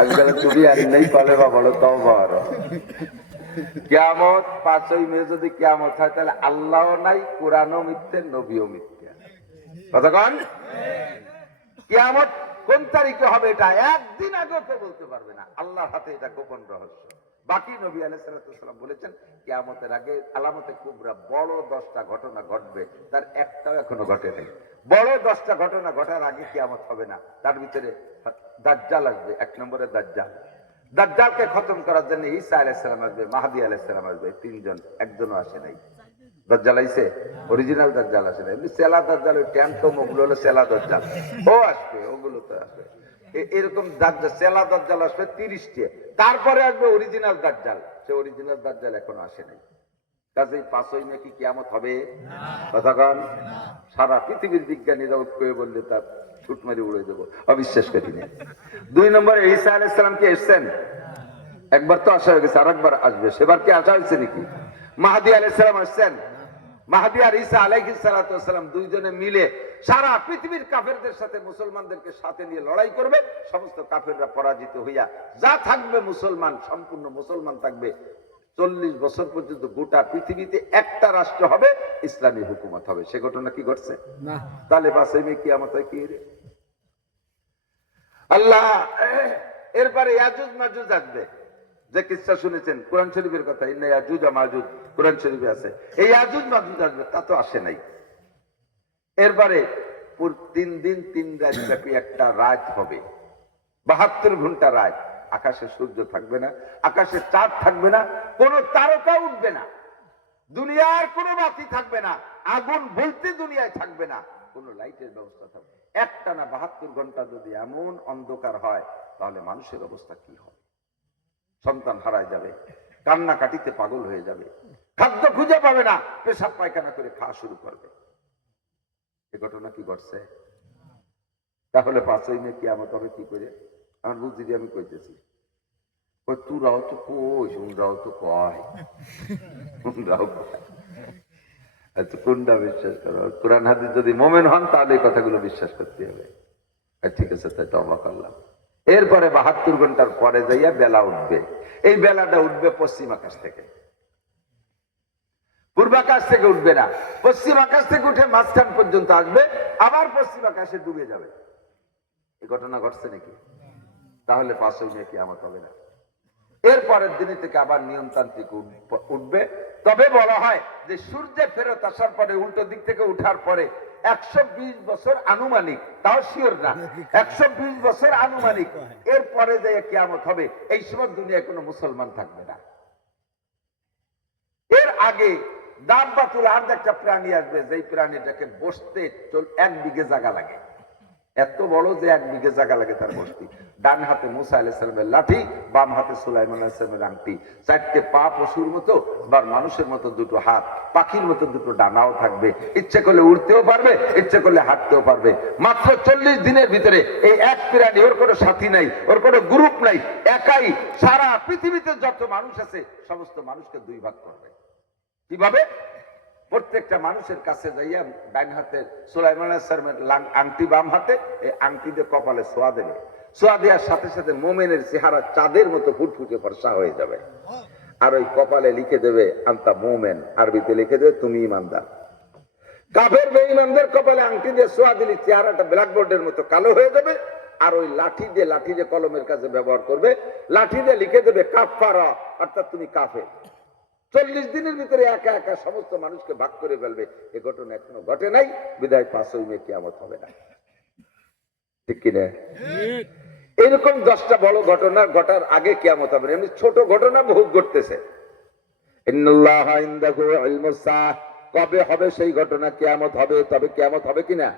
আজকাল তুমি আর নেই কলে বা বলো তাও বড় কিয়ামত। 5ই মে যদি কিয়ামত হয় তাহলে আল্লাহ নাই, কোরআনও মিথ্যে, নবীও মিথ্যা। কতক্ষণ কিয়ামত কোন তারিখে হবে এটা একদিন আগেও কেউ বলতে পারবে না। আল্লাহর হাতে এটা গোপন রহস্য। বাকি নবী আলাইহিস সালাম বলেছেন কিয়ামতের আগে আলামতে কুবরা বড় 10টা ঘটনা ঘটবে, তার একটাও এখনো ঘটে নাই। বড় 10টা ঘটনা ঘটার আগে কিয়ামত হবে না। তার ভিতরে দাজ্জাল আসবে, 1 নম্বরে দাজ্জাল। দাজ্জালকে খতম করার জন্য ঈসা আলাইহিস সালাম আসবে, মাহদী আলাইহিস সালাম আসবে। 3 জন, একজনও আসে নাই। দাজ্জাল আইছে, অরিজিনাল দাজ্জাল আসে না। এমনি সেলা দাজ্জাল, ওই ট্যান্টম, ওগুলো হলো সেলা দাজ্জাল, ও আসবে, ওগুলো তো আসবে। এরকম দাজ্জাল, সেলা দাজ্জাল আসবে 30টা। তারপরে আসবে অরিজিনাল দাজ্জাল। সে অরিজিনাল দাজ্জাল এখনো আসে নাই। কাজেই 5ই মে কি কিয়ামত হবে? কথাকান সারা পৃথিবীর বিজ্ঞানীরা ঐক্য বললে তার ছুট মারি উড়ে দেবো, অবিশ্বাস করি না। 2 নম্বরে ঈসা আলাইহিস সালাম কি এসেছেন? একবার তো আসা হয়ে গেছে, আরেকবার আসবে। সেবার কি আসা হয়েছে নাকি? মাহদী আলাইহিস সালাম আসছেন। মাহদী আর ঈসা আলাইহিস সালাম দুইজনে মিলে সারা পৃথিবীর কাফেরদের সাথে মুসলমানদেরকে সাথে নিয়ে লড়াই করবে। সমস্ত কাফেররা পরাজিত হইয়া যা থাকবে মুসলমান, সম্পূর্ণ মুসলমান থাকবে। 40 বছর পর্যন্ত গোটা পৃথিবীতে একটা রাষ্ট্র হবে, ইসলামী হুকুমত হবে। সে ঘটনা কি ঘটছে? না। তাহলে 5ই মে কিয়ামত কি রে? আল্লাহ এরপরে ইয়াজুজ মাজুজ আসবে, যে কিসসা শুনেছেন কোরআন শরীফের কথা, ইন্না ইয়াজুজ মাজুজ কোরআন শরীফে আছে। এই ইয়াজুজ মাজুজ আসবে, তা তো আসে নাই। এরপরে 3 দিন 3 রাত ব্যাপী একটা রাত হবে, 72 ঘন্টা রাত। আকাশে সূর্য থাকবে না, আকাশে চাঁদ থাকবে না, কোন তারকা উঠবে না, দুনিয়ার কোনো বাতি থাকবে না, আগুন বলতে দুনিয়ায় থাকবে না, কোন লাইটের ব্যবস্থা থাকবে। একটানা 72 ঘন্টা যদি এমন অন্ধকার হয়, তাহলে মানুষের অবস্থা কি হবে? সন্তান হারায় যাবে, কান্নাকাটিতে পাগল হয়ে যাবে, খাদ্য খুঁজে পাবে না, পেশাব পায়খানা করে খাওয়া শুরু করবে। এ ঘটনা কি ঘটছে? তাহলে 5ই মে কিয়ামত হবে কি করে? আমার বুদ্ধি দিয়ে আমি কইতেছি, ওই তুরাও তো কই, উনরাও তো কয়, উনরাও কয়। আচ্ছা, কোনটা বিশ্বাস করো? কোরআন হাদিস যদি মোমেন হন তাহলে এই কথাগুলো বিশ্বাস করতে হবে। ঠিক আছে, তাই তওবা করলাম। এরপরে 72 ঘন্টার পরে যাইয়া বেলা উঠবে। এই বেলাটা উঠবে পশ্চিম আকাশ থেকে, পূর্ব আকাশ থেকে উঠবে না। পশ্চিম আকাশ থেকে উঠে মাঝখান পর্যন্ত আসবে, আবার পশ্চিম আকাশে ডুবে যাবে। এই ঘটনা ঘটছে নাকি? তাহলে 5ই মে কিয়ামত হবে না। এরপরের দিন থেকে আবার নিয়মতান্ত্রিক উঠবে। তবে বলা হয় যে সূর্যে ফেরত আসার পরে, উল্টো দিক থেকে উঠার পরে 120 বছর আনুমানিক, তাও শিওর না, 120 বছর আনুমানিক এরপরে যে কিয়ামত হবে। এই সময় দুনিয়ায় কোনো মুসলমান থাকবে না। এর আগে দাব্বাতুল আরদ একটা প্রাণী আসবে, যেই প্রাণীটাকে বসতে 1 বিঘে জায়গা লাগে। এত বড় যে 1 বিঘে জায়গা লাগে তার বসতি। ডান হাতে মুসা আলাইহিস সালামের লাঠি, বাম হাতে সুলাইমান আলাইহিস সালামের আংটি, 4টে পা পশুর মতো, বা মানুষের মতো 2টো হাত, পাখির মতো 2টো ডানাও থাকবে। ইচ্ছে করলে উড়তেও পারবে, ইচ্ছে করলে হাঁটতেও পারবে। মাত্র 40 দিনের ভিতরে এই এক প্রাণী, ওর কোনো সাথী নাই, ওর কোনো গ্রুপ নাই, একাই সারা পৃথিবীতে যত মানুষ আছে সমস্ত মানুষকে 2 ভাগ করবে। কিভাবে? প্রত্যেকটা মানুষের কাছে যাইয়া ডান হাতে সুলাইমান আলাইহিস সালামের আংটি, বাম হাতে এই আংটি দিয়ে কপালে ছোঁয়া দেবে। ছোঁয়া দেওয়ার সাথে সাথে মোমেনের চেহারা চাঁদের মতো ফুটফুটে ফর্সা হয়ে যাবে। আর ওই কপালে লিখে দেবে আনতা মোমেন, আরবিতে লিখে দেবে তুমি ঈমানদার। কাফের বেঈমানদের কপালে আংটি দিয়ে ছোঁয়া দিলে চেহারাটা ব্ল্যাকবোর্ডের মতো কালো হয়ে যাবে। আর ওই লাঠি দিয়ে কলমের কাছে ব্যবহার করবে, লাঠি দিয়ে লিখে দেবে কাফারা, অর্থাৎ তুমি কাফের। 40 দিনের ভিতরে একা একা সমস্ত মানুষকে ভাগ করে ফেলবে। এ ঘটনা এখনো ঘটে নাই, বিদায় 5ই মে কিয়ামত হবে না, ঠিক কিনা? এরকম 10টা বড় ঘটনা ঘটার আগে কিয়ামত হবে না। এমনি ছোট ঘটনা বহু ঘটতেছে। ইন্নাল্লাহা ইনদাহু ইলমুস সাআহ, কবে হবে সেই ঘটনা? কিয়ামত হবে। তবে কিয়ামত হবে কিনা?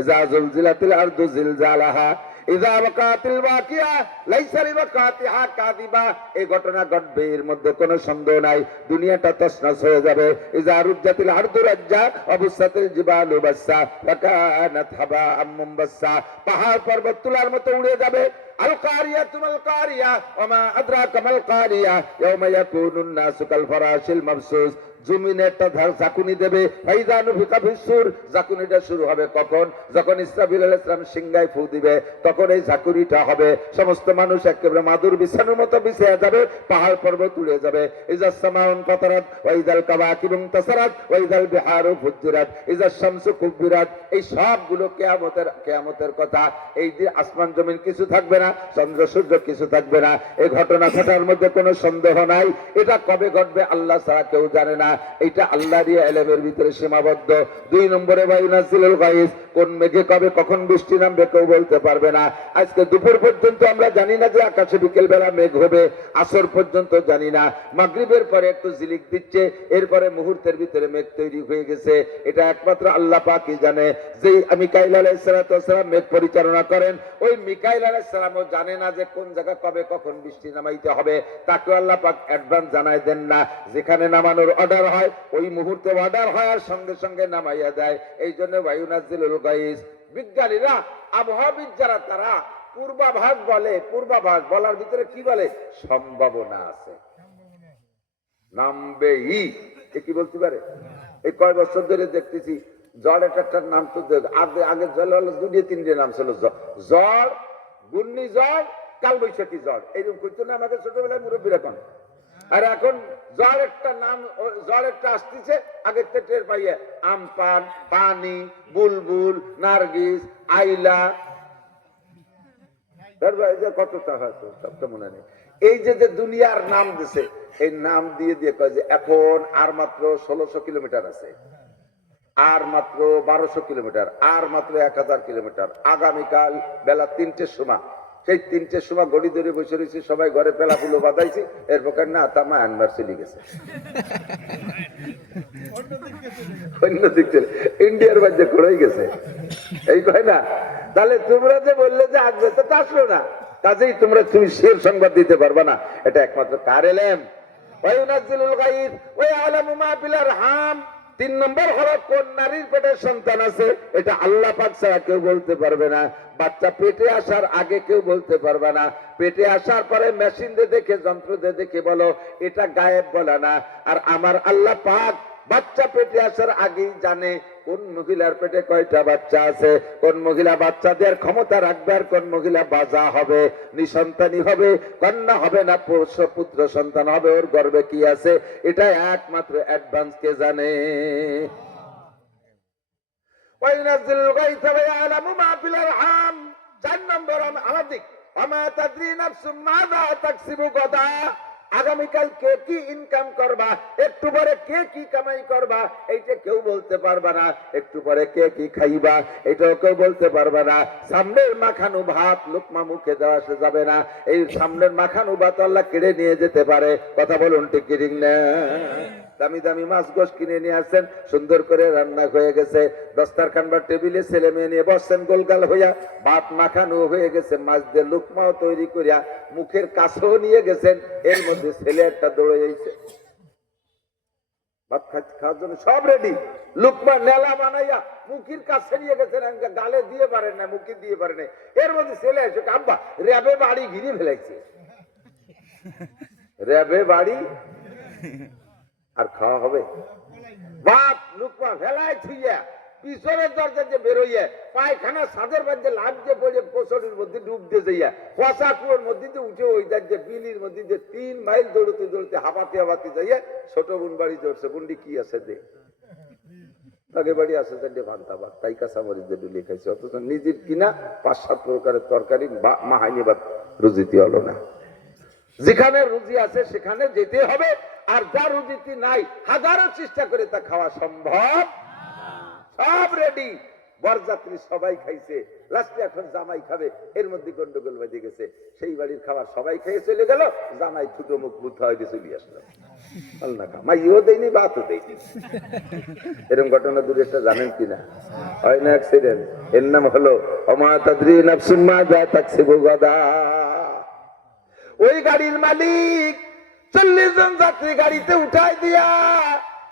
ইযা যুলজিলাতিল আরদু জিলজালাহা ইযা ওয়াকাতিল ওয়াকিয়া লাইসা লিওয়াকাতিহা কাযিবা, এই ঘটনা ঘটবে, এর মধ্যে কোনো সন্দেহ নাই। দুনিয়াটা তছনছ হয়ে যাবে। ইযা রুজ্জাতিল আরদু রাজ্জা ওয়াবুসাতিল জিবালু বাসসা ফাকানাত হাবাআম মুনবাসসা, পাহাড় পর্বত তুলার মতো উড়ে যাবে। আল কারিয়াতু মাল কারিয়া ওয়া মা আদরাকা মাল কারিয়া ইয়াওমা ইয়াকুনুন নাসু কাল ফারাশিল মাবসুস, জমিনে একটা ঝাঁকুনি দেবে। ঝাঁকুনিটা শুরু হবে কখন? যখন ইসরাফিল আলাইহিস সালাম সিংহায় ফু দিবে, তখন এই ঝাঁকুনিটা হবে। সমস্ত মানুষ একেবারে মাদুর বিছানোর মতো বিছিয়ে যাবে, পাহাড় পর্বত উড়ে যাবে। ইজাস সামাউন ফাতারাত ওয়া ইযাল কাওয়াকিবু ইনতাসারাত ওয়া ইযাল বিহারু ফুজ্জিরাত ইজাস শামসু কুব্বিরাত, এই সবগুলো কিয়ামতের কথা। এই যে আসমান জমিন কিছু থাকবে না, চন্দ্র সূর্য কিছু থাকবে না। এই ঘটনা ঘটার মধ্যে কোনো সন্দেহ নাই। এটা কবে ঘটবে আল্লাহ ছাড়া কেউ জানে না। এটা আল্লাহর ইলমের ভিতরে সীমাবদ্ধ। 2 নম্বরে ওয়াইনাজিলুল গায়স, কোন মেঘে কবে কখন বৃষ্টি নামবে কেউ বলতে পারবে না। আজকে দুপুর পর্যন্ত আমরা জানি না যে আকাশে বিকেল বেলা মেঘ হবে, আসর পর্যন্ত জানি না। মাগরিবের পরে একটু ঝিলিক দিচ্ছে, এরপরে মুহূর্তের ভিতরে মেঘ তৈরি হয়ে গেছে। এটা একমাত্র আল্লাহ পাকই জানে। যে মিকাইল আলাইহিস সালাম মেঘ পরিচালনা করেন, ওই মিকাইল আলাইহিস সালামও জানে না যে কোন জায়গা কবে কখন বৃষ্টি নামাইতে হবে। তাকে আল্লাহ পাক অ্যাডভান্স জানাই দেন না। যেখানে নামানোর অর্ডার হয় ওই মুহূর্তে অর্ডার হয় আর সঙ্গে সঙ্গে নামাইয়া দেয়। এই জন্য ওয়ায়ুনাজিলুল গায়স, বিজ্ঞানীরা, আবহাওয়াবিদ যারা, তারা পূর্বাভাস বলে। পূর্বাভাস বলার ভিতরে কি বলে? সম্ভাবনা আছে, নামবেই। কি বলতে পারে? এই কয় বছর ধরে দেখতেছি জ্বর একটা নাম তো আগে জল 2-3 নাম ছিল, জ্বর, ঘূর্ণি জ্বর, কালবৈশাখী জ্বর, এইরকম করতো না আমাকে ছোটবেলায় মুরব্বীরা। এখন আর এখন জ্বর একটা নাম, জ্বর একটা আসতেছে, আগে টের পাইয়ে আমপান, পানি, বুলবুল, নার্গিস, আইলা, কত টাকা সবটা মনে নেই। এই যে দুনিয়ার নাম দিছে, এই নাম দিয়ে দিয়ে কয় যে এখন আর মাত্র 1600 কিলোমিটার আছে, আর মাত্র 1200 কিলোমিটার, আর মাত্র 1000 কিলোমিটার। আগামীকাল বেলা 3টের সময়, সেই 3টের সময় গড়ি ধরে বসে রয়েছে, সবাই ঘরে পেলা ফুলো বাঁধাইছি, এর প্রকার না তামা আনবার চলে গেছে, অন্যদিক চলে ইন্ডিয়ার মধ্যে খড়াই গেছে। এই কয় না? তাহলে তোমরা যে বললে যে আসবে, তো আসলো না, কাজেই তুমি শের সংবাদ দিতে পারবা না। এটা একমাত্র কার এলেম? ওয়ায়ুনাজিলুল গায়স ওয়া ইয়ালামু মা ফিল আরহাম। 3 নম্বর হলো কোন নারীর পেটে সন্তান আছে, এটা আল্লাহ পাক ছাড়া কেউ বলতে পারবে না। বাচ্চা পেটে আসার আগে কেউ বলতে পারবে না, পেটে আসার পরে মেশিন দিয়ে দেখে, যন্ত্র দিয়ে দেখে বলো, এটা গায়েব বলা না। আর আমার আল্লাহ পাক বাচ্চা পেটে আসার আগেই জানে কোন মহিলার পেটে কয়টা বাচ্চা আছে, কোন মহিলা বাচ্চা দেওয়ার ক্ষমতা রাখবে, আর কোন মহিলা বাজা হবে, নিঃসন্তানী হবে, কন্যা হবে না পুত্র সন্তান হবে, ওর গর্ভে কি আছে, এটা একমাত্র অ্যাডভান্স কে জানে। ওয়াইনাজিলুল গায়সা ওয়া ইয়ালামু মা ফিল আরহাম। 4 নম্বর আমাদিক ওয়ামা তাদরি নাফসুম মাযা তাকসিবু গাদা। আগামীকাল কে কি ইনকাম করবা, একটু পরে কে কি কামাই করবা, এইটা কেউ বলতে পারবা না। একটু পরে কে কি খাইবা, এটাও কেউ বলতে পারবা না। সামনের মাখানো ভাত লোকমা মুখে দেওয়া যাবে না। এই সামনের মাখানো ভাত আল্লাহ কেড়ে নিয়ে যেতে পারে। কথা বলুন ঠিক কি না? দামি দামি মাছ গোশ কিনে নিয়ে আসছেন, সুন্দর করে রান্না হয়ে গেছে, দস্তারখান বা টেবিলে ছেলে মেয়ে নিয়ে বসছেন গোলগাল হইয়া, ভাত মাখানো হয়ে গেছে, মাছ দিয়ে লুকমাও তৈরি করিয়া মুখের কাছেও নিয়ে গেছেন। এর মধ্যে ছেলে একটা দৌড়ে যাইছে, ভাত খাওয়ার জন্য সব রেডি, লুকমা নেলা বানাইয়া মুখের কাছে নিয়ে গেছেন, গালে দিয়ে পারেন না, মুখে দিয়ে পারে না। এর মধ্যে ছেলে এসে আব্বা র্যাবে বাড়ি ঘিরে ফেলাইছে, র্যাবে বাড়ি আর খাওয়া হবে। বাপ লুকমা ফেলায় থুইয়া পিছনের দরজা যে বেরোইয়া পায়খানা ছাদের মধ্যে লাভ যে পড়ে পোষণের মধ্যে ডুব দিয়ে যাইয়া পচা কুয়োর মধ্যে দিয়ে উঠে ওই যে বিলির মধ্যে যে 3 মাইল দৌড়তে দৌড়তে হাঁপাতে হাঁপাতে যাইয়া ছোট বোন বাড়ি ধরছে। বুন্ডি কি আছে দে, আগে বাড়ি আছে চারটে ভান্তা ভাত তাই কাঁচা মরিচ দিয়ে ডুলিয়ে খাইছে, অথচ নিজের কিনা 5-7 প্রকারের তরকারি মাহাইনি ভাত রুজিতে হলো না। যেখানে রুজি আছে সেখানে যেতে হবে, আর যা রুজিতে নাই হাজারো চেষ্টা করে তা খাওয়া সম্ভব। সব রেডি, বরযাত্রী সবাই খাইছে, লাস্টে এখন জামাই খাবে, এর মধ্যে গন্ডগোল বেঁধে গেছে। সেই বাড়ির খাবার সবাই খেয়ে চলে গেল, জামাই ছোট মুখ বুথা হয়ে চলে আসলো, আল্লাহ মাইও দেয়নি বাতও দেয়নি। এরকম ঘটনা দূরে একটা জানেন কিনা? হয় না অ্যাক্সিডেন্ট, এর নাম হলো ওমা তাদরি নাফসুন মা যা তাকসিবু গাদা। ওই গাড়ির মালিক 40 জন যাত্রী গাড়িতে উঠাই দিয়া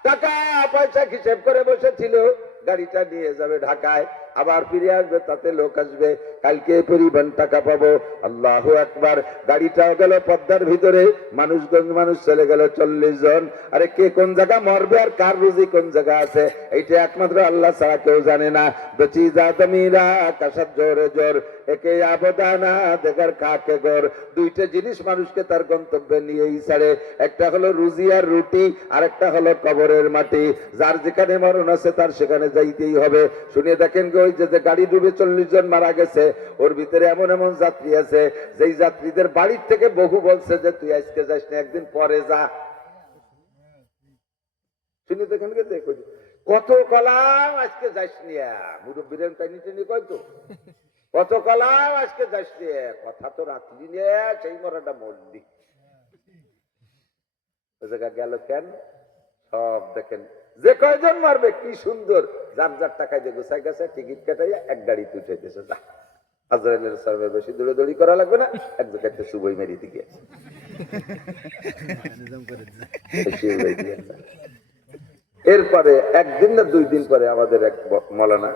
টাকা পয়সা হিসেব করে বসেছিল, গাড়িটা নিয়ে যাবে ঢাকায়, আবার ফিরে আসবে, তাতে লোক আসবে, কালকে পরিমাণ টাকা পাবো। আল্লাহু আকবার। গাড়িটাও গেল পদ্মার ভিতরে, মানুষ চলে গেল 40 জন। আরে কে কোন জায়গা মরবে আর কার রুজি কোন জায়গা আছে এইটা একমাত্র আল্লাহ ছাড়া কেউ জানে না। বচিজা তমিরা কাসার জোরে জোর একে আবদানা দেখার কাকে গর। দুইটা জিনিস মানুষকে তার গন্তব্যে নিয়েই ছাড়ে, একটা হলো রুজি আর রুটি, আর একটা হলো কবরের মাটি। যার যেখানে মরণ আছে তার সেখানে যাইতেই হবে। শুনে দেখেন ওই যে গাড়ি ডুবে 40 জন মারা গেছে, ওর ভিতরে এমন এমন যাত্রী আছে যেই যাত্রীদের বাড়ির থেকে বহু বলছে যে তুই আজকে যাস না, একদিন পরে যা। শুনে দেখেন কত কলাম আজকে যাস নিয়া, মুরব্বীর টাইনি টেনি কয়তো কত কলাম আজকে যাস নিয়ে, কথা তো রাখলি নিয়ে, সেই মরাটা মরলি। ওই জায়গা গেল কেন? সব দেখেন যে কয়জন মারবে কি সুন্দর, যার যার টাকায় যে গোছাই গেছে, টিকিট কাটাইয়া এক গাড়িতে উঠাইতেছে। যা আজরাইলের সামনে বেশি দৌড়ি করা লাগবে না, এক জায়গাতে সুবই মেরিতে গিয়ে এরপরে একদিন না 2 দিন পরে আমাদের এক মৌলানা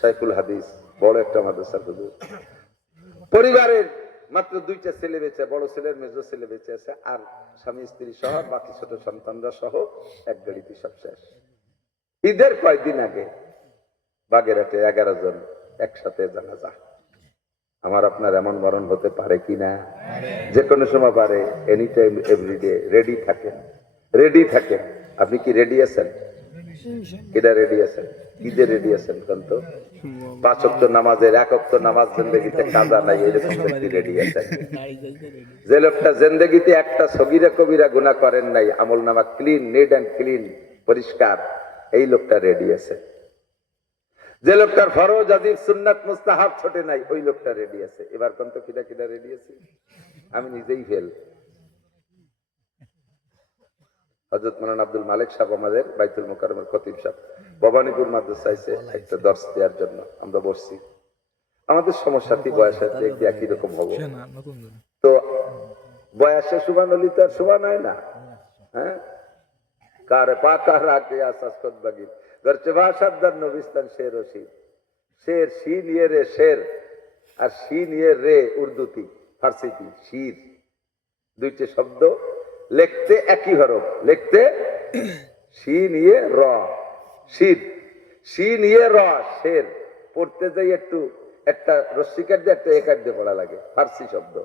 সাইফুল হাদিস, বড় একটা মাদ্রাসার হুজুর, পরিবারের মাত্র 2টা ছেলে বেঁচে, বড় ছেলের মেজো ছেলে বেঁচে আছে, আর স্বামী স্ত্রী সহ বাকি ছোট সন্তানরা সহ এক গাড়িতে সব শেষ। ঈদের কয়েকদিন আগে বাগেরহাটে 11 জন একসাথে জানাজা। আমার আপনার এমন মরণ হতে পারে কিনা? যে কোনো সময় পারে, এনি টাইম এভরিডে রেডি থাকেন, রেডি থাকেন। আপনি কি রেডি আছেন? কিনা রেডি আছেন? কি যে রেডি আছেন কিন্তু 5 ওয়াক্ত নামাজের 1 ওয়াক্ত নামাজ জিন্দেগিতে কাজা নাই, এরকম ব্যক্তি রেডি আছেন? যে লোকটা জিন্দেগিতে একটা সগীরা কবিরা গুনাহ করেন নাই, আমল নামা ক্লিন, নিট এন্ড ক্লিন, পরিষ্কার, এই লোকটা রেডি আছে। যে লোকটার ফরজ ওয়াজিব সুন্নাত মুস্তাহাব ছোটে নাই, ওই লোকটা রেডি আছে। এবার কোন তো কিনা রেডি আছে? আমি নিজেই ফেল। হযরত মাওলানা আব্দুল মালিক সাহেব আমাদের বাইতুল মুকাররমের খতিব সাহেব ভবানীপুর মাদ্রাসায় একটা দর্শ দেওয়ার জন্য আমরা বসছি। আমাদের সমসাথী বয়সে একই রকম হবো, তো বয়সে সমান হলি তো আর সমান হয় না। হ্যাঁ, কারে পাকা রাখে আসাস বাগি গরচে ভাষাদার নবিস্তান শের ও শির, শের শি নিয়ে রে শের, আর শি নিয়ে রে উর্দুতি ফার্সিতি শির, 2টে শব্দ লিখতে একই হরফ, লিখতে শি নিয়ে র শির, শি নিয়ে র শের, পড়তে যাই একটু একটা রশ্মি কাট দিয়ে একটা একাট দিয়ে পড়া লাগে, ফার্সি শব্দ।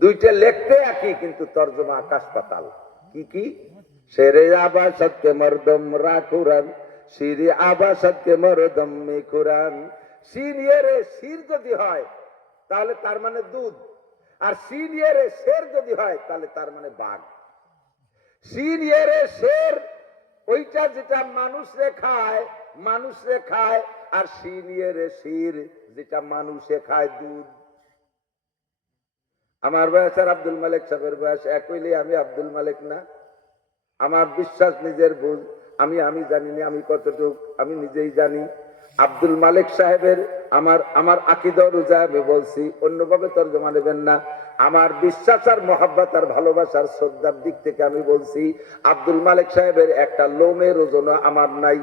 2টে লিখতে একই কিন্তু তর্জমা আকাশ পাতাল। কি কি? শেরে আবাসাত কে মরদম রাখুরান, শিরি আবাসাত কে মরদম মিখুরান। শি নিয়ে রে শির যদি হয় তাহলে তার মানে দুধ, আর শি নিয়ে রে শের যদি হয় তাহলে তার মানে বাঘ। শি নিয়ে রে শের ওইটা যেটা মানুষে খায়, আর শি নিয়ে রে শির যেটা মানুষে খায়, দুধ। আমার বয়স আর আব্দুল মালিক সাহেবের বয়স এক হইলে আমি আব্দুল মালিক না? আমার বিশ্বাস নিজের ভুল, আমি জানি না আমি কতটুক, আমি নিজেই জানি। আব্দুল মালিক সাহেবের আমার আকীদা অনুযায়ী আমি বলছি, অন্যভাবে তর্জমা নেবেন না। আমার বিশ্বাস আর মহব্বত আর ভালোবাসার শ্রদ্ধার দিক থেকে আমি বলছি, আব্দুল মালিক সাহেবের একটা লোমের ওজনও আমার নাই।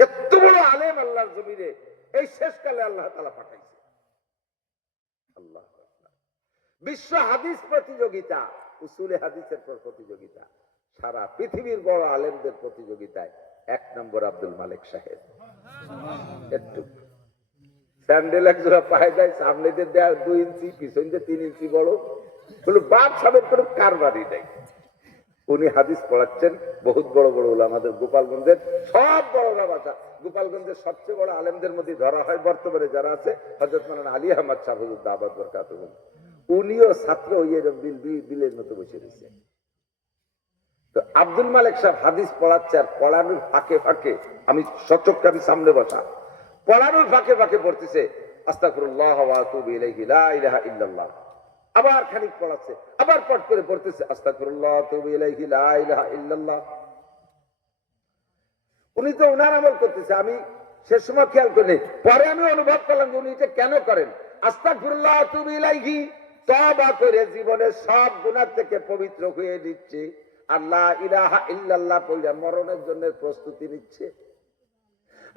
এত বড় আলেম আল্লাহর জমিনে এই শেষকালে আল্লাহ তাআলা পাঠাইছে। আল্লাহ বিশ্ব হাদিস প্রতিযোগিতা, উসুলে হাদিসের প্রতিযোগিতা, সারা পৃথিবীর বড় আলেমদের প্রতিযোগিতায় 1 নম্বর আব্দুল মালিক সাহেব। একটু স্যান্ডেল এক জোড়া পায়ে যায়, সামনে দিয়ে দেয় 2 ইঞ্চি, পিছন দিয়ে 3 ইঞ্চি বড়, বলে বাপ সাহেবের কোনো কারবারই নেই। উনি হাদিস পড়াচ্ছেন, বহুত বড় বড় আমাদের গোপালগঞ্জের সব বড়রা বাসা। গোপালগঞ্জের সবচেয়ে বড় আলেমদের মধ্যে ধরা হয় বর্তমানে যারা আছে, হযরত মাওলানা আলী আহমদ সাহেব হুজুর দাওয়াত বরকাতুহ। উনিও ছাত্র হইয়ে বিলের মতো বসে রয়েছে। তো আব্দুল মালিক সাহেব হাদিস পড়াচ্ছে, আর পড়ানোর ফাঁকে ফাঁকে আমি সচক্ষে আমি সামনে বসা, পড়ানোর ফাঁকে ফাঁকে পড়তেছে আস্তাগফিরুল্লাহ ওয়া আতুবু ইলাইহি লা ইলাহা ইল্লাল্লাহ। আবার খানিক পড়াচ্ছে, আবার পট করে পড়তেছে আস্তাগফিরুল্লাহ ওয়া আতুবু ইলাইহি লা ইলাহা ইল্লাল্লাহ। উনি তো ওনার আমল করতেছে, আমি সে সময় খেয়াল করিনি। পরে আমি অনুভব করলাম যে উনি এটা কেন করেন। আস্তাগফিরুল্লাহ ওয়া আতুবু ইলাইহি, তওবা করে জীবনের সব গুনাহ থেকে পবিত্র হয়ে দিচ্ছে, আল্লাহ ইলাহা ইল্লাল্লাহ পড়ে মরণের জন্য প্রস্তুতি নিচ্ছে।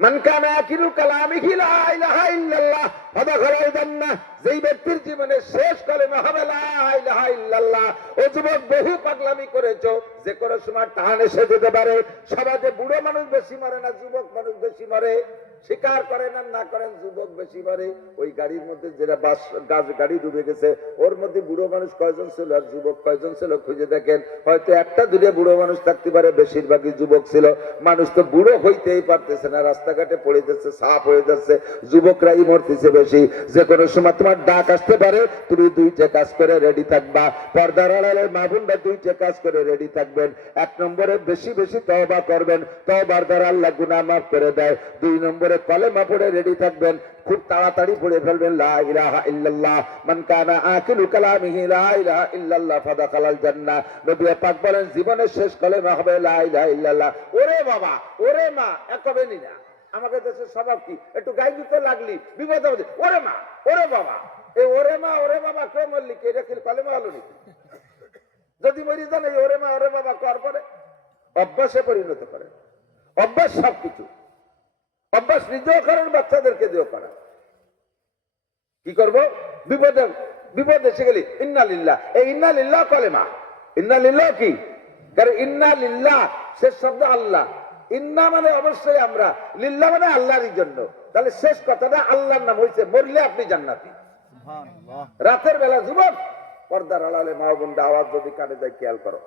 মান কানা আখিরু কালামিহি লা ইলাহা ইল্লাল্লাহ ফাদাখালাল জান্নাহ, যেই ব্যক্তির জীবনের শেষ কালেমা হবে লা ইলাহা ইল্লাল্লাহ। ও যুবক, বহু পাগলামি করেছো, যে কোনো সময় টান এসে যেতে পারে। সমাজে বুড়ো মানুষ বেশি মরে না, যুবক মানুষ বেশি মরে। স্বীকার করেন আর না করেন, যুবক বেশি মরে। ওই গাড়ির মধ্যে যেটা বাস গাড়ি ডুবে গেছে, ওর মধ্যে বুড়ো মানুষ কয়জন ছিল আর যুবক কয়জন ছিল খুঁজে দেখেন। হয়তো একটা দুটো বুড়ো মানুষ থাকতে পারে, বেশিরভাগই যুবক ছিল। মানুষ তো বুড়ো হইতেই পারতেছে না, রাস্তাঘাটে পড়ে যাচ্ছে, সাপ হয়ে যাচ্ছে, যুবকরাই মরতেছে বেশি। যে কোনো সময় তোমার ডাক আসতে পারে, তুমি দুইটা কাজ করে রেডি থাকবা। পর্দার আড়ালের মা বোনরা দুইটা কাজ করে রেডি থাকবেন। এক নম্বরে বেশি বেশি তওবা করবেন, তওবার দ্বারা আল্লাহ গুনাহ মাফ করে দেয়। দুই নম্বরে কলেমা পড়ে রেডি থাকবেন, খুব তাড়াতাড়ি পড়ে ফেলবেন লা ইলাহা ইল্লাল্লাহ। মান কানা আখিরু কালামিহি লা ইলাহা ইল্লাল্লাহ ফাদাখালাল জান্নাহ। নবী পাক বলেন, জীবনের শেষ কলেমা হবে লা ইলাহা ইল্লাল্লাহ। ওরে বাবা, ওরে মা, একবেনি না। আমাদের দেশের স্বভাব কি, একটু গায়ে দিতে লাগলি বিপদ হবে, ওরে মা, ওরে বাবা। এই ওরে মা ওরে বাবা কেউ বললি কি, এটা কি কলেমা হলো নাকি? যদি মরি যান এই ওরে মা ওরে বাবা করার পরে অভ্যাসে পরিণত করেন। অভ্যাস সবকিছু, অভ্যাস নিজেও করেন, বাচ্চাদেরকে দিয়েও করেন। কি করবো, বিপদে বিপদ এসে গেলি ইন্না লিল্লাহ, এই ইন্না লিল্লাহ কলেমা। ইন্না লিল্লাহ কি, কারণ ইন্না লিল্লাহ শেষ শব্দ আল্লাহ, ইন্না মানে অবশ্যই আমরা, লিল্লাহ মানে আল্লাহরই জন্য। তাহলে শেষ কথাটা আল্লাহর নাম হয়েছে, মরলে আপনি জান্নাতি। রাতের বেলা যুবক, পর্দার আড়ালে মা বোনটা আওয়াজ যদি কানে যায় খেয়াল করো।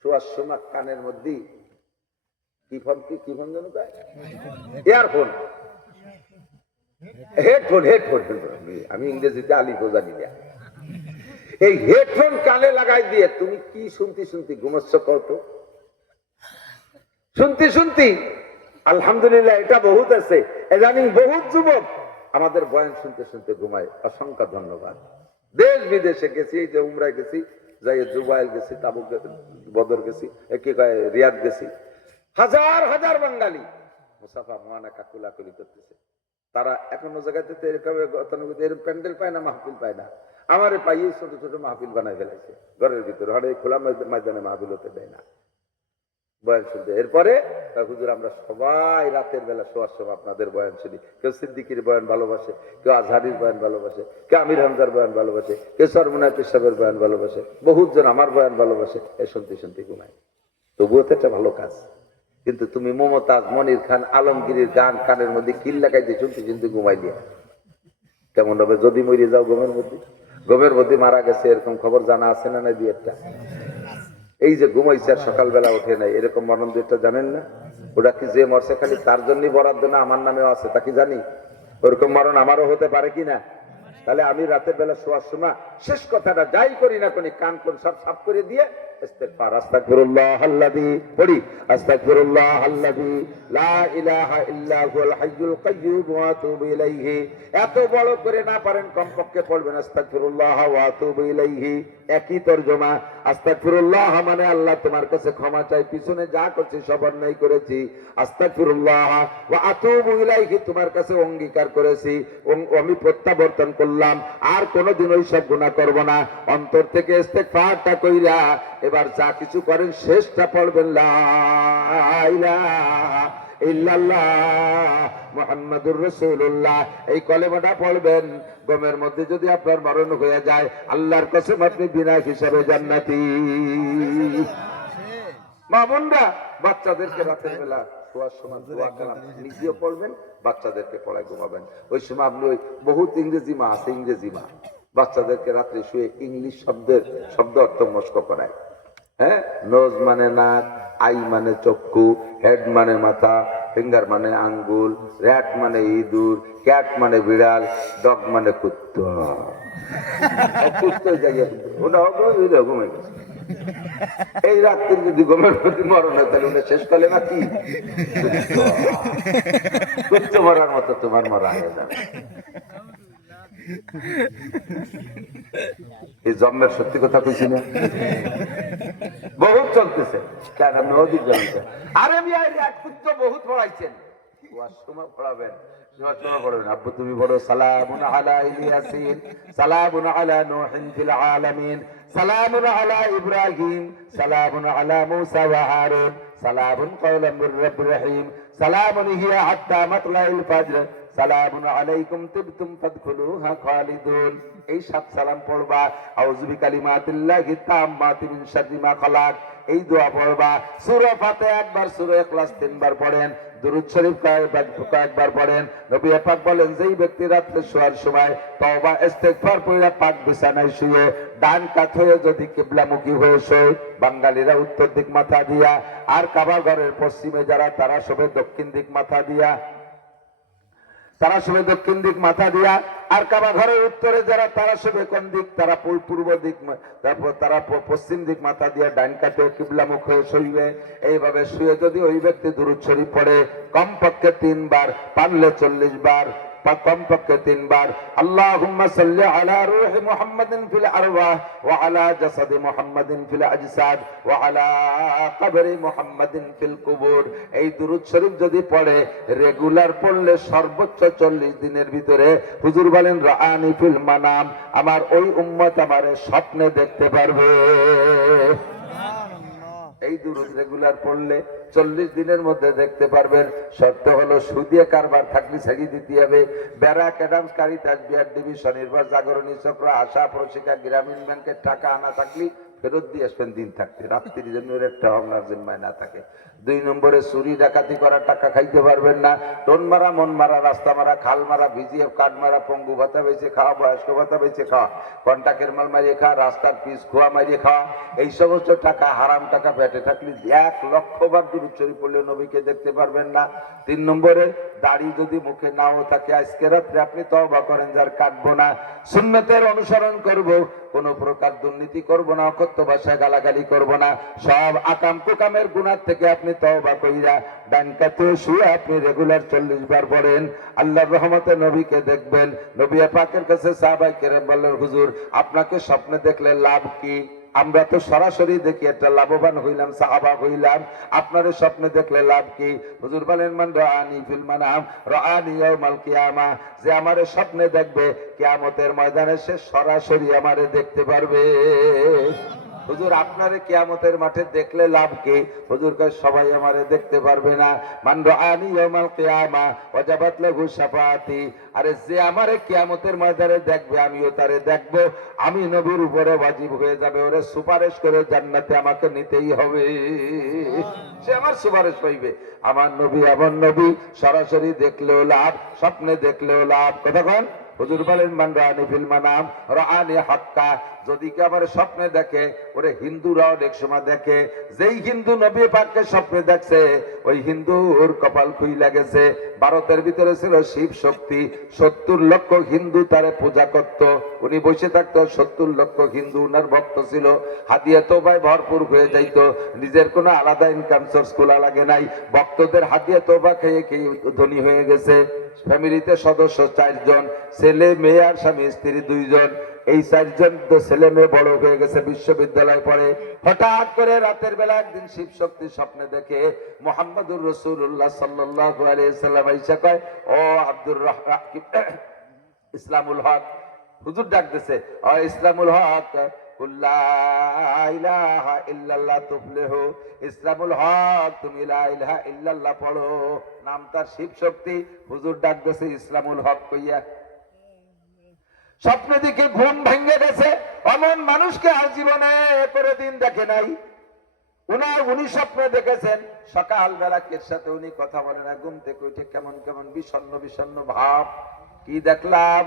শোয়ার সময় কানের মধ্যে কি ফোন যেন ইয়ারফোন, হেডফোন, হেডফোন, আমি ইংরেজিতে আলিফও জানি না। এই হেডফোন কানে লাগাই দিয়ে তুমি কি শুনতে শুনতে ঘুমাচ্ছ কত? শুনতে শুনতে আলহামদুলিল্লাহ এটা বহুত আছে, জানি বহুত যুবক আমাদের বয়ান শুনতে শুনতে ঘুমায়। অসংখ্য ধন্যবাদ। দেশ বিদেশে গেছি, এই যে উমরায় গেছি, যাই জুবাইল গেছি, তাবুক বদর গেছি, কি কয় রিয়াদ গেছি, হাজার হাজার বাঙালি মুসাফা মোয়ানা কাকুলাকুলি করতেছে। তারা এখনো জায়গাতে এরকম প্যান্ডেল পায় না, মাহফিল পায় না। আমারে পাইয়ে ছোট ছোট মাহফিল বানায় ফেলাইছে ঘরের ভিতরে, হরে খোলা ময়দানে মাহফিল হতে দেয় না বয়ান শুনতে। এরপরে হুজুর আমরা সবাই রাতের বেলা শোয়ার সময় আপনাদের বয়ান শুনি। কেউ সিদ্দিকির বয়ান ভালোবাসে, কেউ আজহারির বয়ান ভালোবাসে, কেউ আমির হামজার বয়ান ভালোবাসে, কেউ সরমুনায় পেশাবের বয়ান ভালোবাসে, বহুত জন আমার বয়ান ভালোবাসে। এ শুনতে শুনতে ঘুমায়। তবুও তো একটা ভালো কাজ। কিন্তু তুমি মমতাজ, মনির খান, আলমগীরের গান কানের মধ্যে কিল লাগাই দিয়ে শুনতে শুনতে ঘুমাই দিয়ে কেমন হবে? যদি মরে যাও গমের মধ্যে, গমের মধ্যে মারা গেছে, এরকম খবর জানা আছে না নাই? দিয়ে একটা এই যে ঘুমাইছে আর সকালবেলা ওঠে নাই, এরকম মরণ দুইটা জানেন না? ওটা কি যে মরছে খালি তার জন্যই বরাদ্দ না, আমার নামেও আছে, তা কি জানি? ওরকম মরণ আমারও হতে পারে কি না? তাহলে আমি রাতের বেলা শোয়ার সময় শেষ কথাটা যাই করি না কোন কান কোন সব সাফ করে দিয়ে ইস্তেগফার, আস্তাগফিরুল্লাহ আল্লাযী পড়ি, আস্তাগফিরুল্লাহ আল্লাযী লা ইলাহা ইল্লা হুয়াল হাইয়ুল কাইয়্যুম ওয়া আতুবু ইলাইহি। এত বড় করে না পারেন কমপক্ষে পড়বেন আস্তাগফিরুল্লাহ ওয়া আতুবু ইলাইহি। একই তরজমা। আস্তাগফিরুল্লাহ মানে আল্লাহ তোমার কাছে ক্ষমা চাই, পিছনে যা করছি সব অন্যায় করেছি। আস্তাগফিরুল্লাহ ওয়া আতুবু ইলাইহি তোমার কাছে অঙ্গীকার করেছি, আমি প্রত্যাবর্তন করলাম, আর কোনোদিন ওই সব গুনাহ করব না। অন্তর থেকে ইস্তেগফারটা কইরা এবার যা কিছু করেন শেষটা পড়বেন লা ইলাহা ইল্লাল্লাহ মুহাম্মাদুর রাসূলুল্লাহ। এই কলেমাটা পড়বেন। গমের মধ্যে যদি আপনার মরণ হয়ে যায়, আল্লাহর কসম আপনি বিনা হিসাবে জান্নাতি। মা বোনরা, বাচ্চাদেরকে রাতের বেলা শোয়ার সময় দোয়া কালাম নিজেও পড়বেন, বাচ্চাদেরকে পড়ায় ঘুমাবেন। ওই সময় আপনি ওই বহুত ইংরেজি মা আছে, ইংরেজি মা বাচ্চাদেরকে রাত্রে শুয়ে ইংলিশ শব্দ অর্থ মস্ক করায়। হ্যাঁ, নোজ মানে নাক, আই মানে চক্ষু, হেড মানে মাথা, ফিঙ্গার মানে আঙ্গুল, র্যাট মানে ইঁদুর, ক্যাট মানে বিড়াল, ডগ মানে কুত্তা। কুত্তা জায়গা ওটা ঘুমে গেছে। এই রাত্রি যদি গমের প্রতি মরণ হয় তাহলে ওটা শেষ করলে না কি কুত্তা মরার মতো তোমার মরা হয়ে যাবে। এই জন্মের সত্যি কথা কইছি না, বহুত চলতেছে। কেন আমি অধিক জানতে আরে মিয়া এক কুত্ত বহুত পড়াইছেন, সময় পড়াবেন, আব্বু তুমি বড় সালামুন আলা ইলিয়াসিন, সালামুন আলা নূহিন ফিল আলামিন, সালামুন আলা ইব্রাহিম, সালামুন আলা মূসা ওয়া হারুন, সালামুন কাওলাম মির রাব্বির রহিম, সালামুন হিয়া হাত্তা মাতলাইল ফাজর, সালামুন আলাইকুম তিবতুম ফাদখুলুহা খালিদুন। এই সাত সালাম পড়বা। আউযু বিকালিমাতিল্লাহি তাম্মাতি মিন শাররি মা খালাক, এই দোয়া পড়বা। সূরা ফাতিহা একবার, সূরা ইখলাস তিনবার পড়েন, দুরূদ শরীফ কয়েকবার পড়েন। নবী পাক বলেন, যেই ব্যক্তি রাতে শোয়ার সময় তওবা ইস্তেগফার পড়ে পাক বিছানায় শুয়ে ডান কাত হয়ে যদি কিবলামুখী হয়ে শোয়, বাঙালিরা উত্তর দিক মাথা দিয়া, আর কাবা ঘরের পশ্চিমে যারা তারা সবে দক্ষিণ দিক মাথা দিয়া, তারা সবে দক্ষিণ দিক মাথা দিয়া, আর কাবা ঘরের উত্তরে যারা তারা সবে কোন দিক, তারা পূর্ব দিক, তারপর তারা পশ্চিম দিক মাথা দিয়া ডান কাতে কিবলামুখ হয়ে শুইবে। এইভাবে শুয়ে যদি ওই ব্যক্তি দুরূদ শরীফ পড়ে কমপক্ষে 3 বার, পারলে 40 বার, কমপক্ষে 3 বার, আল্লাহুম্মা সাল্লি আলা রূহি মুহাম্মাদিন ফিল আরওয়াহ ওয়া আলা জাসাদি মুহাম্মাদিন ফিল আজসাদ ওয়া আলা কবরি মুহাম্মাদিন ফিল কুবুর, এই দুরূদ শরীফ যদি পড়ে রেগুলার পড়লে সর্বোচ্চ 40 দিনের ভিতরে হুজুর বলেন রাআনি ফিল মানাম, আমার ওই উম্মত আমারে স্বপ্নে দেখতে পারবে। এই দুরূদ রেগুলার পড়লে 40 দিনের মধ্যে দেখতে পারবেন। শর্ত হলো সুদিয়া কারবার থাকলে ছাড়িয়ে দিতে হবে। ব্যারাক অ্যাডামস, কারিতাস, বিআরডিবি, স্বনির্ভর জাগরণী চক্র, আশা, প্রশিকা, গ্রামীণ ব্যাংকের টাকা আনা থাকলে ফেরত দিয়ে আসবেন দিন থাকতে, রাত্রির জন্য একটা হমলার জিম্মায় না থাকে। 2 নম্বরে চুরি ডাকাতি করা টাকা খাইতে পারবেন না। টোন মারা, মন মারা, রাস্তা মারা, খাল মারা, ভিজিএফ কার্ড মারা, পঙ্গু ভাতা বেঁচে খাওয়া, বয়স্ক ভাতা বেঁচে খাওয়া, কন্টাকের মাল মারিয়ে খাওয়া, রাস্তার পিস খোয়া মারিয়ে খাওয়া, এই সমস্ত টাকা হারাম টাকা পেটে থাকলে 1 লক্ষ বার দুরূদ শরীফ পড়লে নবীকে দেখতে পারবেন না। 3 নম্বরে দাড়ি যদি মুখে নাও থাকে, আজকে রাত্রে আপনি তওবা করেন, যার কাটবো না, সুন্নতের অনুসরণ করব, কোন প্রকার দুর্নীতি করব না, অকথ্য ভাষায় গালাগালি করব না, সব আকাম কুকামের গুনাহ থেকে আপনি তওবা কইরা ডান কাতে শুয়ে আপনি রেগুলার 40 বার পড়েন। আল্লাহর রহমতে নবীকে দেখবেন। নবী পাকের কাছে সাহাবায়ে কেরাম বললেন, হুজুর আপনাকে স্বপ্নে দেখলে লাভ কি? আমরা তো সরাসরি দেখি, একটা লাভবান হইলাম, সাহাবা হইলাম, আপনার স্বপ্নে দেখলে লাভ কি? হুজুর বলেন, মান রাআনি ফিল মানাম রাআনি ইয়াউমাল কিয়ামা, যে আমারে স্বপ্নে দেখবে কিয়ামতের ময়দানে সে সরাসরি আমারে দেখতে পারবে। হুজুর আপনারে কিয়ামতের মাঠে দেখলে লাভ কি? হুজুর কয় সবাই আমারে দেখতে পারবে না। মান রাআনি ইয়াউমাল কিয়ামা ওয়াজাবাত লাহু শাফাআতি, আরে যে আমারে কিয়ামতের ময়দানে দেখবে আমিও তারে দেখব, আমি নবীর উপরে ওয়াজিব হয়ে যাবে, ওরে সুপারিশ করে জান্নাতে আমাকে নিতেই হবে, সে আমার সুপারিশ পাইবে। আমার নবী এমন নবী, সরাসরি দেখলেও লাভ, স্বপ্নে দেখলেও লাভ। কথা কন? হুজুর বলেন, মান রাআনি ফিল মানাম রাআনি হাক্কা, যদি কেউ আমার স্বপ্নে দেখে, ওরে হিন্দুরাও অনেক সময় দেখে, যেই হিন্দু নবী পাককে স্বপ্নে দেখছে ওই হিন্দুর কপাল খুইলা গেছে। ভারতের ভিতরে ছিল শিব শক্তি, 70 লক্ষ হিন্দু তারে পূজা করত, উনি বসে থাকতো, 70 লক্ষ হিন্দু উনার ভক্ত ছিল, হাদিয়া তোবায় ভরপুর হয়ে যাইত, নিজের কোনো আলাদা ইনকাম সোর্স খোলা লাগে নাই, ভক্তদের হাদিয়া তোবা খেয়ে খেয়ে ধনী হয়ে গেছে। ফ্যামিলিতে সদস্য 4 জন, ছেলে মেয়ে আর স্বামী স্ত্রী 2 জন, এই 4 জন তো ছেলে মেয়ে বড় হয়ে গেছে, বিশ্ববিদ্যালয়ে পড়ে। হঠাৎ করে রাতের বেলা একদিন শিব শক্তি স্বপ্নে দেখে মুহাম্মদুর রাসূলুল্লাহ সাল্লাল্লাহু আলাইহি সাল্লাম আইসা কয়, ও আব্দুর রহমান ইসলামুল হক, হুজুর ডাকতেছে, ও ইসলামুল হক, কুল্লা ইলাহা ইল্লাল্লাহ তুফলিহু, ইসলামুল হক তুমি লা ইলাহা ইল্লাল্লাহ পড়ো। নাম তার শিব শক্তি, হুজুর ডাকতেছে ইসলামুল হক কইয়া। স্বপ্নে দেখে ঘুম ভেঙে গেছে, এমন মানুষকে আর জীবনে করে দিন দেখে নাই। উনি স্বপ্নে দেখেছেন, সকাল বেলা কে সাথে উনি কথা বলেন না, ঘুম থেকে উঠে কেমন কেমন বিষণ্ণ বিষণ্ণ ভাব, কি দেখলাম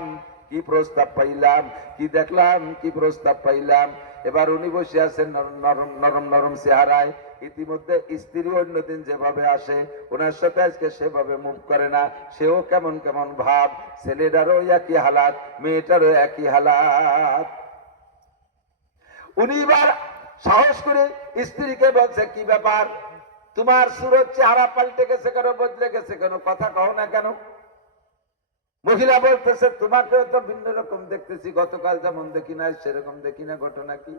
কি প্রস্তাব পাইলাম, কি দেখলাম, কি প্রস্তাব পাইলাম। এবার উনি বসে আছেন নরম নরম নরম চেহারায়। ইতিমধ্যে স্ত্রী অন্যদিন যেভাবে আসে ওনার সাথে আজকে সেভাবে মুভ করে না, সেও কেমন কেমন ভাব। ছেলেটারও একই হালাত, মেয়েটারও একই হালাত। উনি এবার সাহস করে স্ত্রীকে বলছে, কি ব্যাপার, তোমার সুরত চেহারা পাল্টে গেছে কেন, বদলে গেছে কেন, কথা কও না কেন? মহিলা বলতেছে, তোমাকেও তো ভিন্ন রকম দেখতেছি, গতকাল যেমন দেখি না সেরকম দেখি না, ঘটনা কি?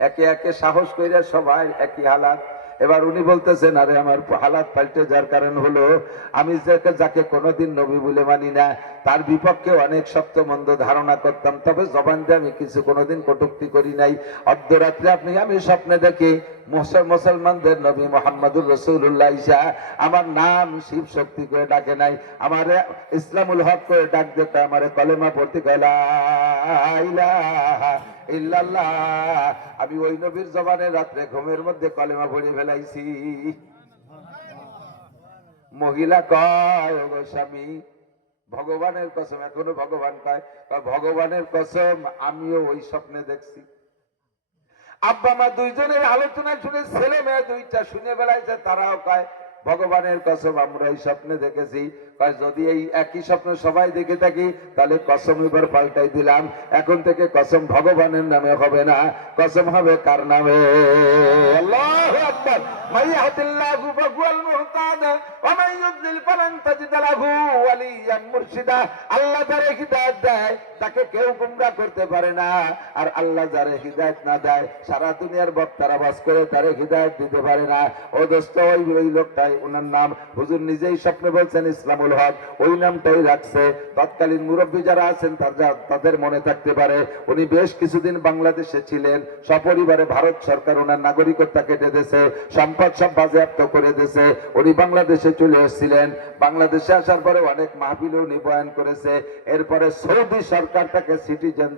একে একে সাহস কইরা সবাই একই হালাত। এবার উনি বলতেছেন, আরে আমার হালাত পাল্টে যার কারণ হলো আমি যাকে কোনোদিন নবী বলে মানি না, তার বিপক্ষে অনেক শক্ত মন্দ ধারণা করতাম, তবে জবান দিয়ে আমি কিছু কোনোদিন কটূক্তি করি নাই। অর্ধরাত্রে আমি স্বপ্নে দেখি মুসলমানদের নবী মুহাম্মদুর রাসূলুল্লাহ ঈসা আমার নাম শিব শক্তি করে ডাকে নাই, আমার ইসলামুল হক করে ডাক দিতে, আমার কলেমা পড়তে গেলা ইল্লাল্লাহ। আমি ওই নবীর জবানে রাত্রে ঘুমের মধ্যে কলেমা পড়ে ফেলাইছি। মহিলা কয়, ও স্বামী ভগবানের কসম, এখনো ভগবান কয়, ভগবানের কসম আমিও ওই স্বপ্নে দেখছি। আব্বা মা দুইজনের আলোচনা শুনে ছেলে মেয়ে দুইটা শুনে বেলাইছে, তারাও কয় ভগবানের কসম আমরা এই স্বপ্নে দেখেছি। যদি এই একই স্বপ্ন সবাই দেখে থাকি তাহলে কসম এবার পাল্টাই দিলাম, এখন থেকে কসম ভগবানের নামে হবে না, কসম হবে কার নামে? আল্লাহু আকবার। মাইয়াহদিল্লাহু ফাহুয়াল মুহতাদ ওয়া মান ইউদ্লিল ফালান তাজিদ লাহু ওয়ালিয়ান মুরশিদা। আল্লাহ যারে হিদায়াত দেয় তাকে কেউ গোমরাহ করতে পারে না, আর আল্লাহ যারে হিদায়াত না দেয় সারা দুনিয়ার বক্তারা বাস করে তারে হিদায়াত দিতে পারে না। ও দোস্ত, ওই লোকটাই, ওনার নাম হুজুর নিজেই স্বপ্নে বলছেন ইসলামুল হক, ওই নামটাই রাখছে। তৎকালীন মুরব্বী যারা আছেন তাদের মনে থাকতে পারে, উনি বেশ কিছুদিন বাংলাদেশে ছিলেন, সপরিবারে ভারত সরকার ওনার নাগরিকত্ব কেটে দিয়েছে, সম্পদ সব বাজেয়াপ্ত করে দিয়েছে। উনি বাংলাদেশে চলে এসেছিলেন, বাংলাদেশে আসার পরে অনেক মাহফিলে উনি বয়ান করেছে। এরপরে সৌদি সরকার তাকে সিটিজেন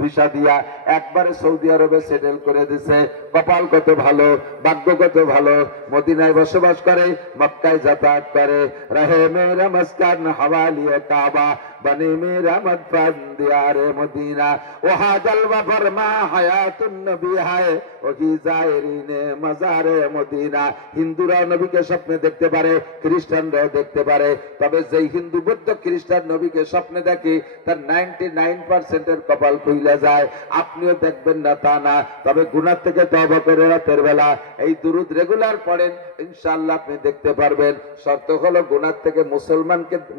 ভিসা দিয়া একবারে সৌদি আরবে সেটেল করে দিছে। কপাল কত ভালো, ভাগ্য কত ভালো, মদিনায় বসবাস করে, মক্কায় যাতায়াত করে। রহে মেরা মস্কান হাওয়ালিয়ে কাবা, বনে মেরা মদফন দিয়ারে মদিনা, ওহা জলওয়া ফরমা হায়াতুন নবী হায়, ওহি জায়রিনে মাজারে মদিনা। হিন্দুরা নবীকে স্বপ্নে দেখতে পারে, খ্রিস্টানরাও দেখতে পারে, তবে যেই হিন্দু বৌদ্ধ খ্রিস্টান নবীকে স্বপ্নে দেখে তার 99% এর কপাল খুইলা যায়। আপনিও দেখবেন না তা না, তবে গুনাহ থেকে তওবা করে রাতের বেলা এই দুরূদ রেগুলার পড়েন, ইনশাআল্লাহ আপনি দেখতে পারবেন। শর্ত হলো গুনাহ থেকে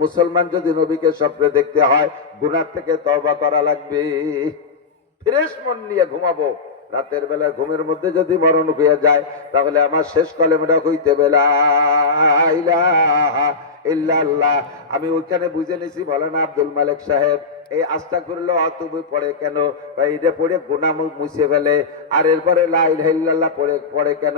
মুসলমান যদি নবীকে স্বপ্নে দেখতে হয় গুনাহ থেকে তওবা করা লাগবে। ফ্রেশ মন নিয়ে ঘুমাবো। রাতের বেলা ঘুমের মধ্যে যদি মরণ হয়ে যায় তাহলে আমার শেষ কলেমাটা হইতে বেলা ইলাহা ইল্লাল্লাহ। আমি ওইখানে বুঝে নিছি, বলেন আব্দুল মালিক সাহেব এই আস্তাগফিরুল্লাহ অতুবি পড়ে কেন, এটা পড়ে গুনাহ মুছে ফেলে, আর এরপরে লা ইলাহা ইল্লাল্লাহ পড়ে কেন,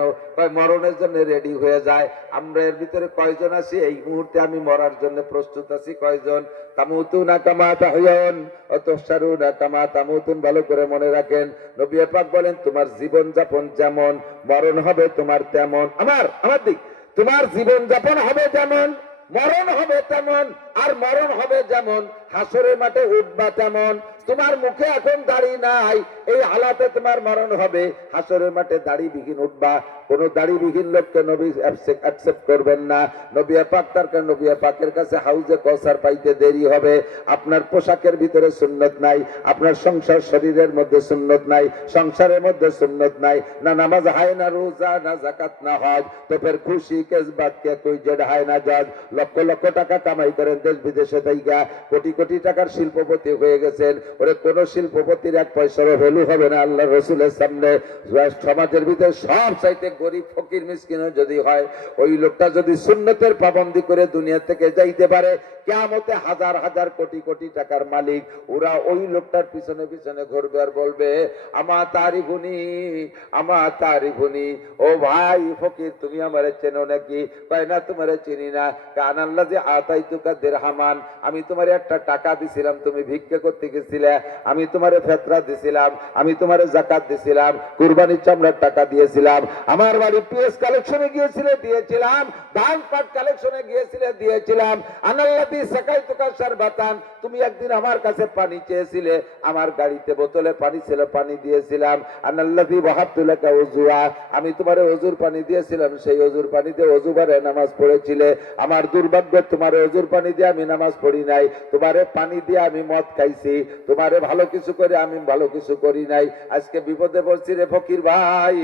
মরণের জন্য রেডি হয়ে যায়। আমরা এর ভিতরে কয়জন আছি এই মুহূর্তে আমি মরার জন্য প্রস্তুত আছি? কয়জন? তামুতুনা কামা তাহইয়ান ওয়া তুহশারুনা কামা তামুতুন। ভালো করে মনে রাখেন, নবী পাক বলেন তোমার জীবন যাপন যেমন, মরণ হবে তোমার তেমন। আমার দিক, তোমার জীবন যাপন হবে যেমন, মরণ হবে তেমন, আর মরণ হবে যেমন হাসরের মাঠে উঠবা তেমন। তোমার মুখে এখন দাড়ি নাই, এই হালাতে তোমার মরণ হবে, হাসরের মাঠে দাড়ি বিহীন উঠবা। কোন দাড়ি বিহীন লোককে নবী অ্যাকসেপ্ট করবেন না। নবী পাক তার কারণ নবী পাকের কাছে হাউজে কাউসার পাইতে দেরি হবে। আপনার পোশাকের ভিতরে সুন্নত নাই, আপনার সংসার শরীরের মধ্যে সুন্নত নাই, সংসারের মধ্যে সুন্নত নাই, না নামাজ হয়, না রোজা, না যাকাত, না হজ, তো ফের খুশি কেস বাদ কে কই জেড হয় না জজ। লক্ষ লক্ষ টাকা কামাই করেন দেশ বিদেশে থাইকা, কোটি কোটি টাকার শিল্পপতি হয়ে গেছেন, ওরে কোন শিল্পপতির এক পয়সারও ভ্যালু হবে না আল্লাহ রসুলের সামনে। সমাজের ভিতরে সব চাইতে গরিব ফকির মিসকিনও যদি হয়, ওই লোকটা যদি সুন্নতের পাবন্দি করে দুনিয়া থেকে যাইতে পারে, কিয়ামতে হাজার হাজার কোটি কোটি টাকার মালিক, ওরা ওই লোকটার পিছনে পিছনে ঘুরবে আর বলবে আমা তারিফুনি, আমা তারিফুনি। ও ভাই ফকির তুমি আমারে চেনো নাকি? কয় না তোমারে চিনি না। কান আল্লাহ যে আতাইতুকা দিরহামান, আমি তোমারে একটা টাকা দিছিলাম, তুমি ভিক্ষা করতে গেছিলে, আমি তোমারে ফেতরা দিছিলাম, আমি তোমারে যাকাত দিছিলাম, কুরবানির চামড়ার টাকা দিয়েছিলাম, আমার বাড়ি পিএস কালেকশনে গিয়েছিলে দিয়েছিলাম, ধান পাট কালেকশনে গিয়েছিলে দিয়েছিলাম, আনাল্লাযী সাকাইতুকা শারবাতান, তুমি একদিন আমার কাছে পানি চেয়েছিলে, আমার গাড়িতে বোতলে পানি ছিল, পানি দিয়েছিলাম। আনাল্লাযী ওয়াহাবতু লাকা ওযুআ, আমি তোমারে ওযুর পানি দিয়েছিলাম, সেই ওযুর পানিতে ওযু করে নামাজ পড়েছিলে। আমার দুর্ভাগ্য, তোমারে ওযুর পানি দিয়ে আমি নামাজ পড়ি নাই, তোমারে পানি দিয়ে আমি মদ খাইছি, তোমারে ভালো কিছু করে আমি ভালো কিছু করি নাই। আজকে বিপদে পড়ছি রে ফকির ভাই,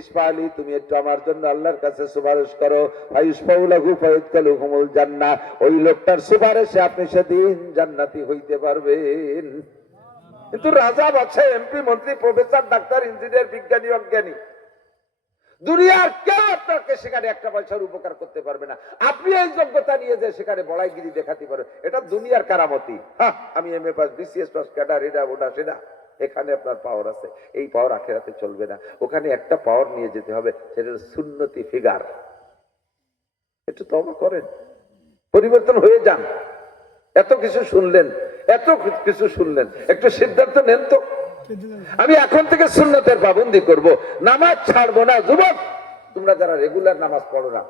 ইসফালি, তুমি একটু আমার জন্য আল্লাহর কাছে সুপারিশ করো। ভাই ইসফাউলাহু ফায়াদখালুহুমুল জান্নাহ, ওই লোকটার সুপারিশে আপনি সেদিন জান্নাতি হইতে পারবেন। কিন্তু রাজা আছে, এমপি, মন্ত্রী, প্রফেসর, ডাক্তার, ইঞ্জিনিয়ার, বিজ্ঞানী, অজ্ঞানী, দুনিয়ার কেউ আপনাকে সেখানে একটা পয়সার উপকার করতে পারবে না। আপনি এই যোগ্যতা নিয়ে যে সেখানে বড়াইগিরি দেখাতে পারেন, এটা দুনিয়ার কারামতি। হ্যাঁ, আমি MA pass, BCS pass, cadre, এটা ওটা সেটা, এখানে আপনার পাওয়ার আছে। এই পাওয়ার আখেরাতে চলবে না। ওখানে একটা পাওয়ার নিয়ে যেতে হবে, সেটা সুন্নতি ফিগার। একটু তওবা করেন, পরিবর্তন হয়ে যান। এত কিছু শুনলেন, এত কিছু শুনলেন, একটু সিদ্ধান্ত নেন তো। আমি এখন থেকে সুন্নতের পাবন্দি করব, নামাজ ছাড়বো না। যুবক, তোমরা যারা রেগুলার নামাজ পড়ো না,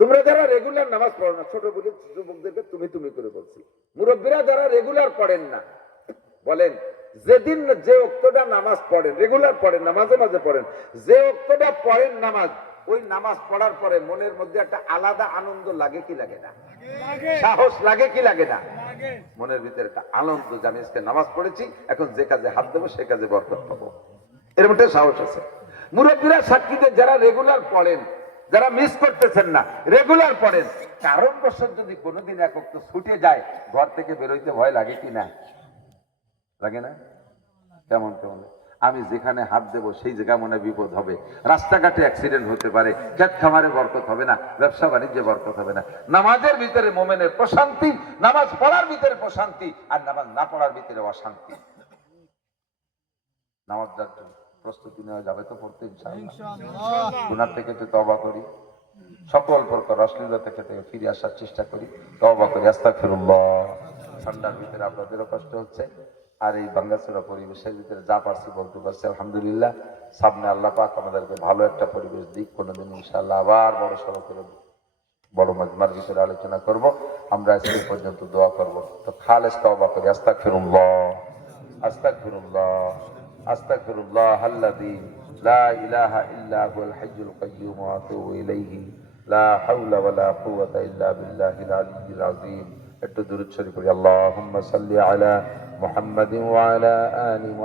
তোমরা যারা রেগুলার নামাজ পড়ো না, ছোট বলে যুবকদেরকে তুমি তুমি করে বলছি, মুরব্বীরা যারা রেগুলার পড়েন না, বলেন যেদিন যে ওক্তটা নামাজ পড়েন, রেগুলার পড়েন না, মাঝে মাঝে পড়েন, যে ওক্তটা পড়েন নামাজ, ওই নামাজ পড়ার পরে মনের মধ্যে একটা আলাদা আনন্দ লাগে কি লাগে না? সাহস লাগে কি লাগে না? মনের ভিতরে একটা আনন্দ, জানি আজকে নামাজ পড়েছি, এখন যে কাজে হাত দেবো সে কাজে বরকত পাবো, এর মধ্যে সাহস আছে। মুরব্বীরা সাক্ষীদের যারা রেগুলার পড়েন, যারা মিস করতেছেন না, রেগুলার পড়েন, কারণবশত যদি কোনোদিন এক ওয়াক্ত ছুটে যায়, ঘর থেকে বেরোইতে ভয় লাগে কি না? লাগে না? কেমন কেমন? আমি যেখানে হাত দেবো সেই জায়গা মনে বিপদ হবে, রাস্তাঘাটে অ্যাক্সিডেন্ট হতে পারে, ক্ষেত খামারে বরকত হবে না, ব্যবসা বাণিজ্যে বরকত হবে না। নামাজের ভিতরে মোমেনের প্রশান্তি, নামাজ পড়ার ভিতরে প্রশান্তি, আর নামাজ না পড়ার ভিতরে অশান্তি। নামাজ যার জন্য প্রস্তুতি নেওয়া যাবে তো পড়তে ইনশাআল্লাহ। গুনাহ থেকে তো তওবা করি, সকল প্রকার অশ্লীলতা থেকে ফিরে আসার চেষ্টা করি, তওবা করি, আস্তাগফিরুল্লাহ। ঠান্ডার ভিতরে আপনাদেরও কষ্ট হচ্ছে, আর এই বাঙ্গাচোরা পরিবেশের ভিতরে যা পারছি বলতে পারছি আলহামদুলিল্লাহ। সামনে আল্লাহ পাক আমাদেরকে ভালো একটা পরিবেশ দিক, কোনোদিন ইনশাআল্লাহ আবার বড় সড়ো করে বড় মাজমার ভিতরে আলোচনা করব। আমরা আজকে পর্যন্ত দোয়া করব, তো খালেস তওবা করি, আস্তাগফিরুল্লাহ, আস্তাগফিরুল্লাহ, আস্তাগফিরুল্লাহ আল্লাযী লা ইলাহা ইল্লা হুয়াল হাইয়ুল কাইয়্যুম ওয়া আতুবু ইলাইহি, লা হাওলা ওয়া লা কুওয়াতা ইল্লা বিল্লাহিল আলিয়্যিল আযীম। একটু দুরূদ শরীফ পড়ি, আল্লাহুম্মা সাল্লি আলা মুহাম্মাদিন ওয়া আলা আলি মুহাম্মাদ।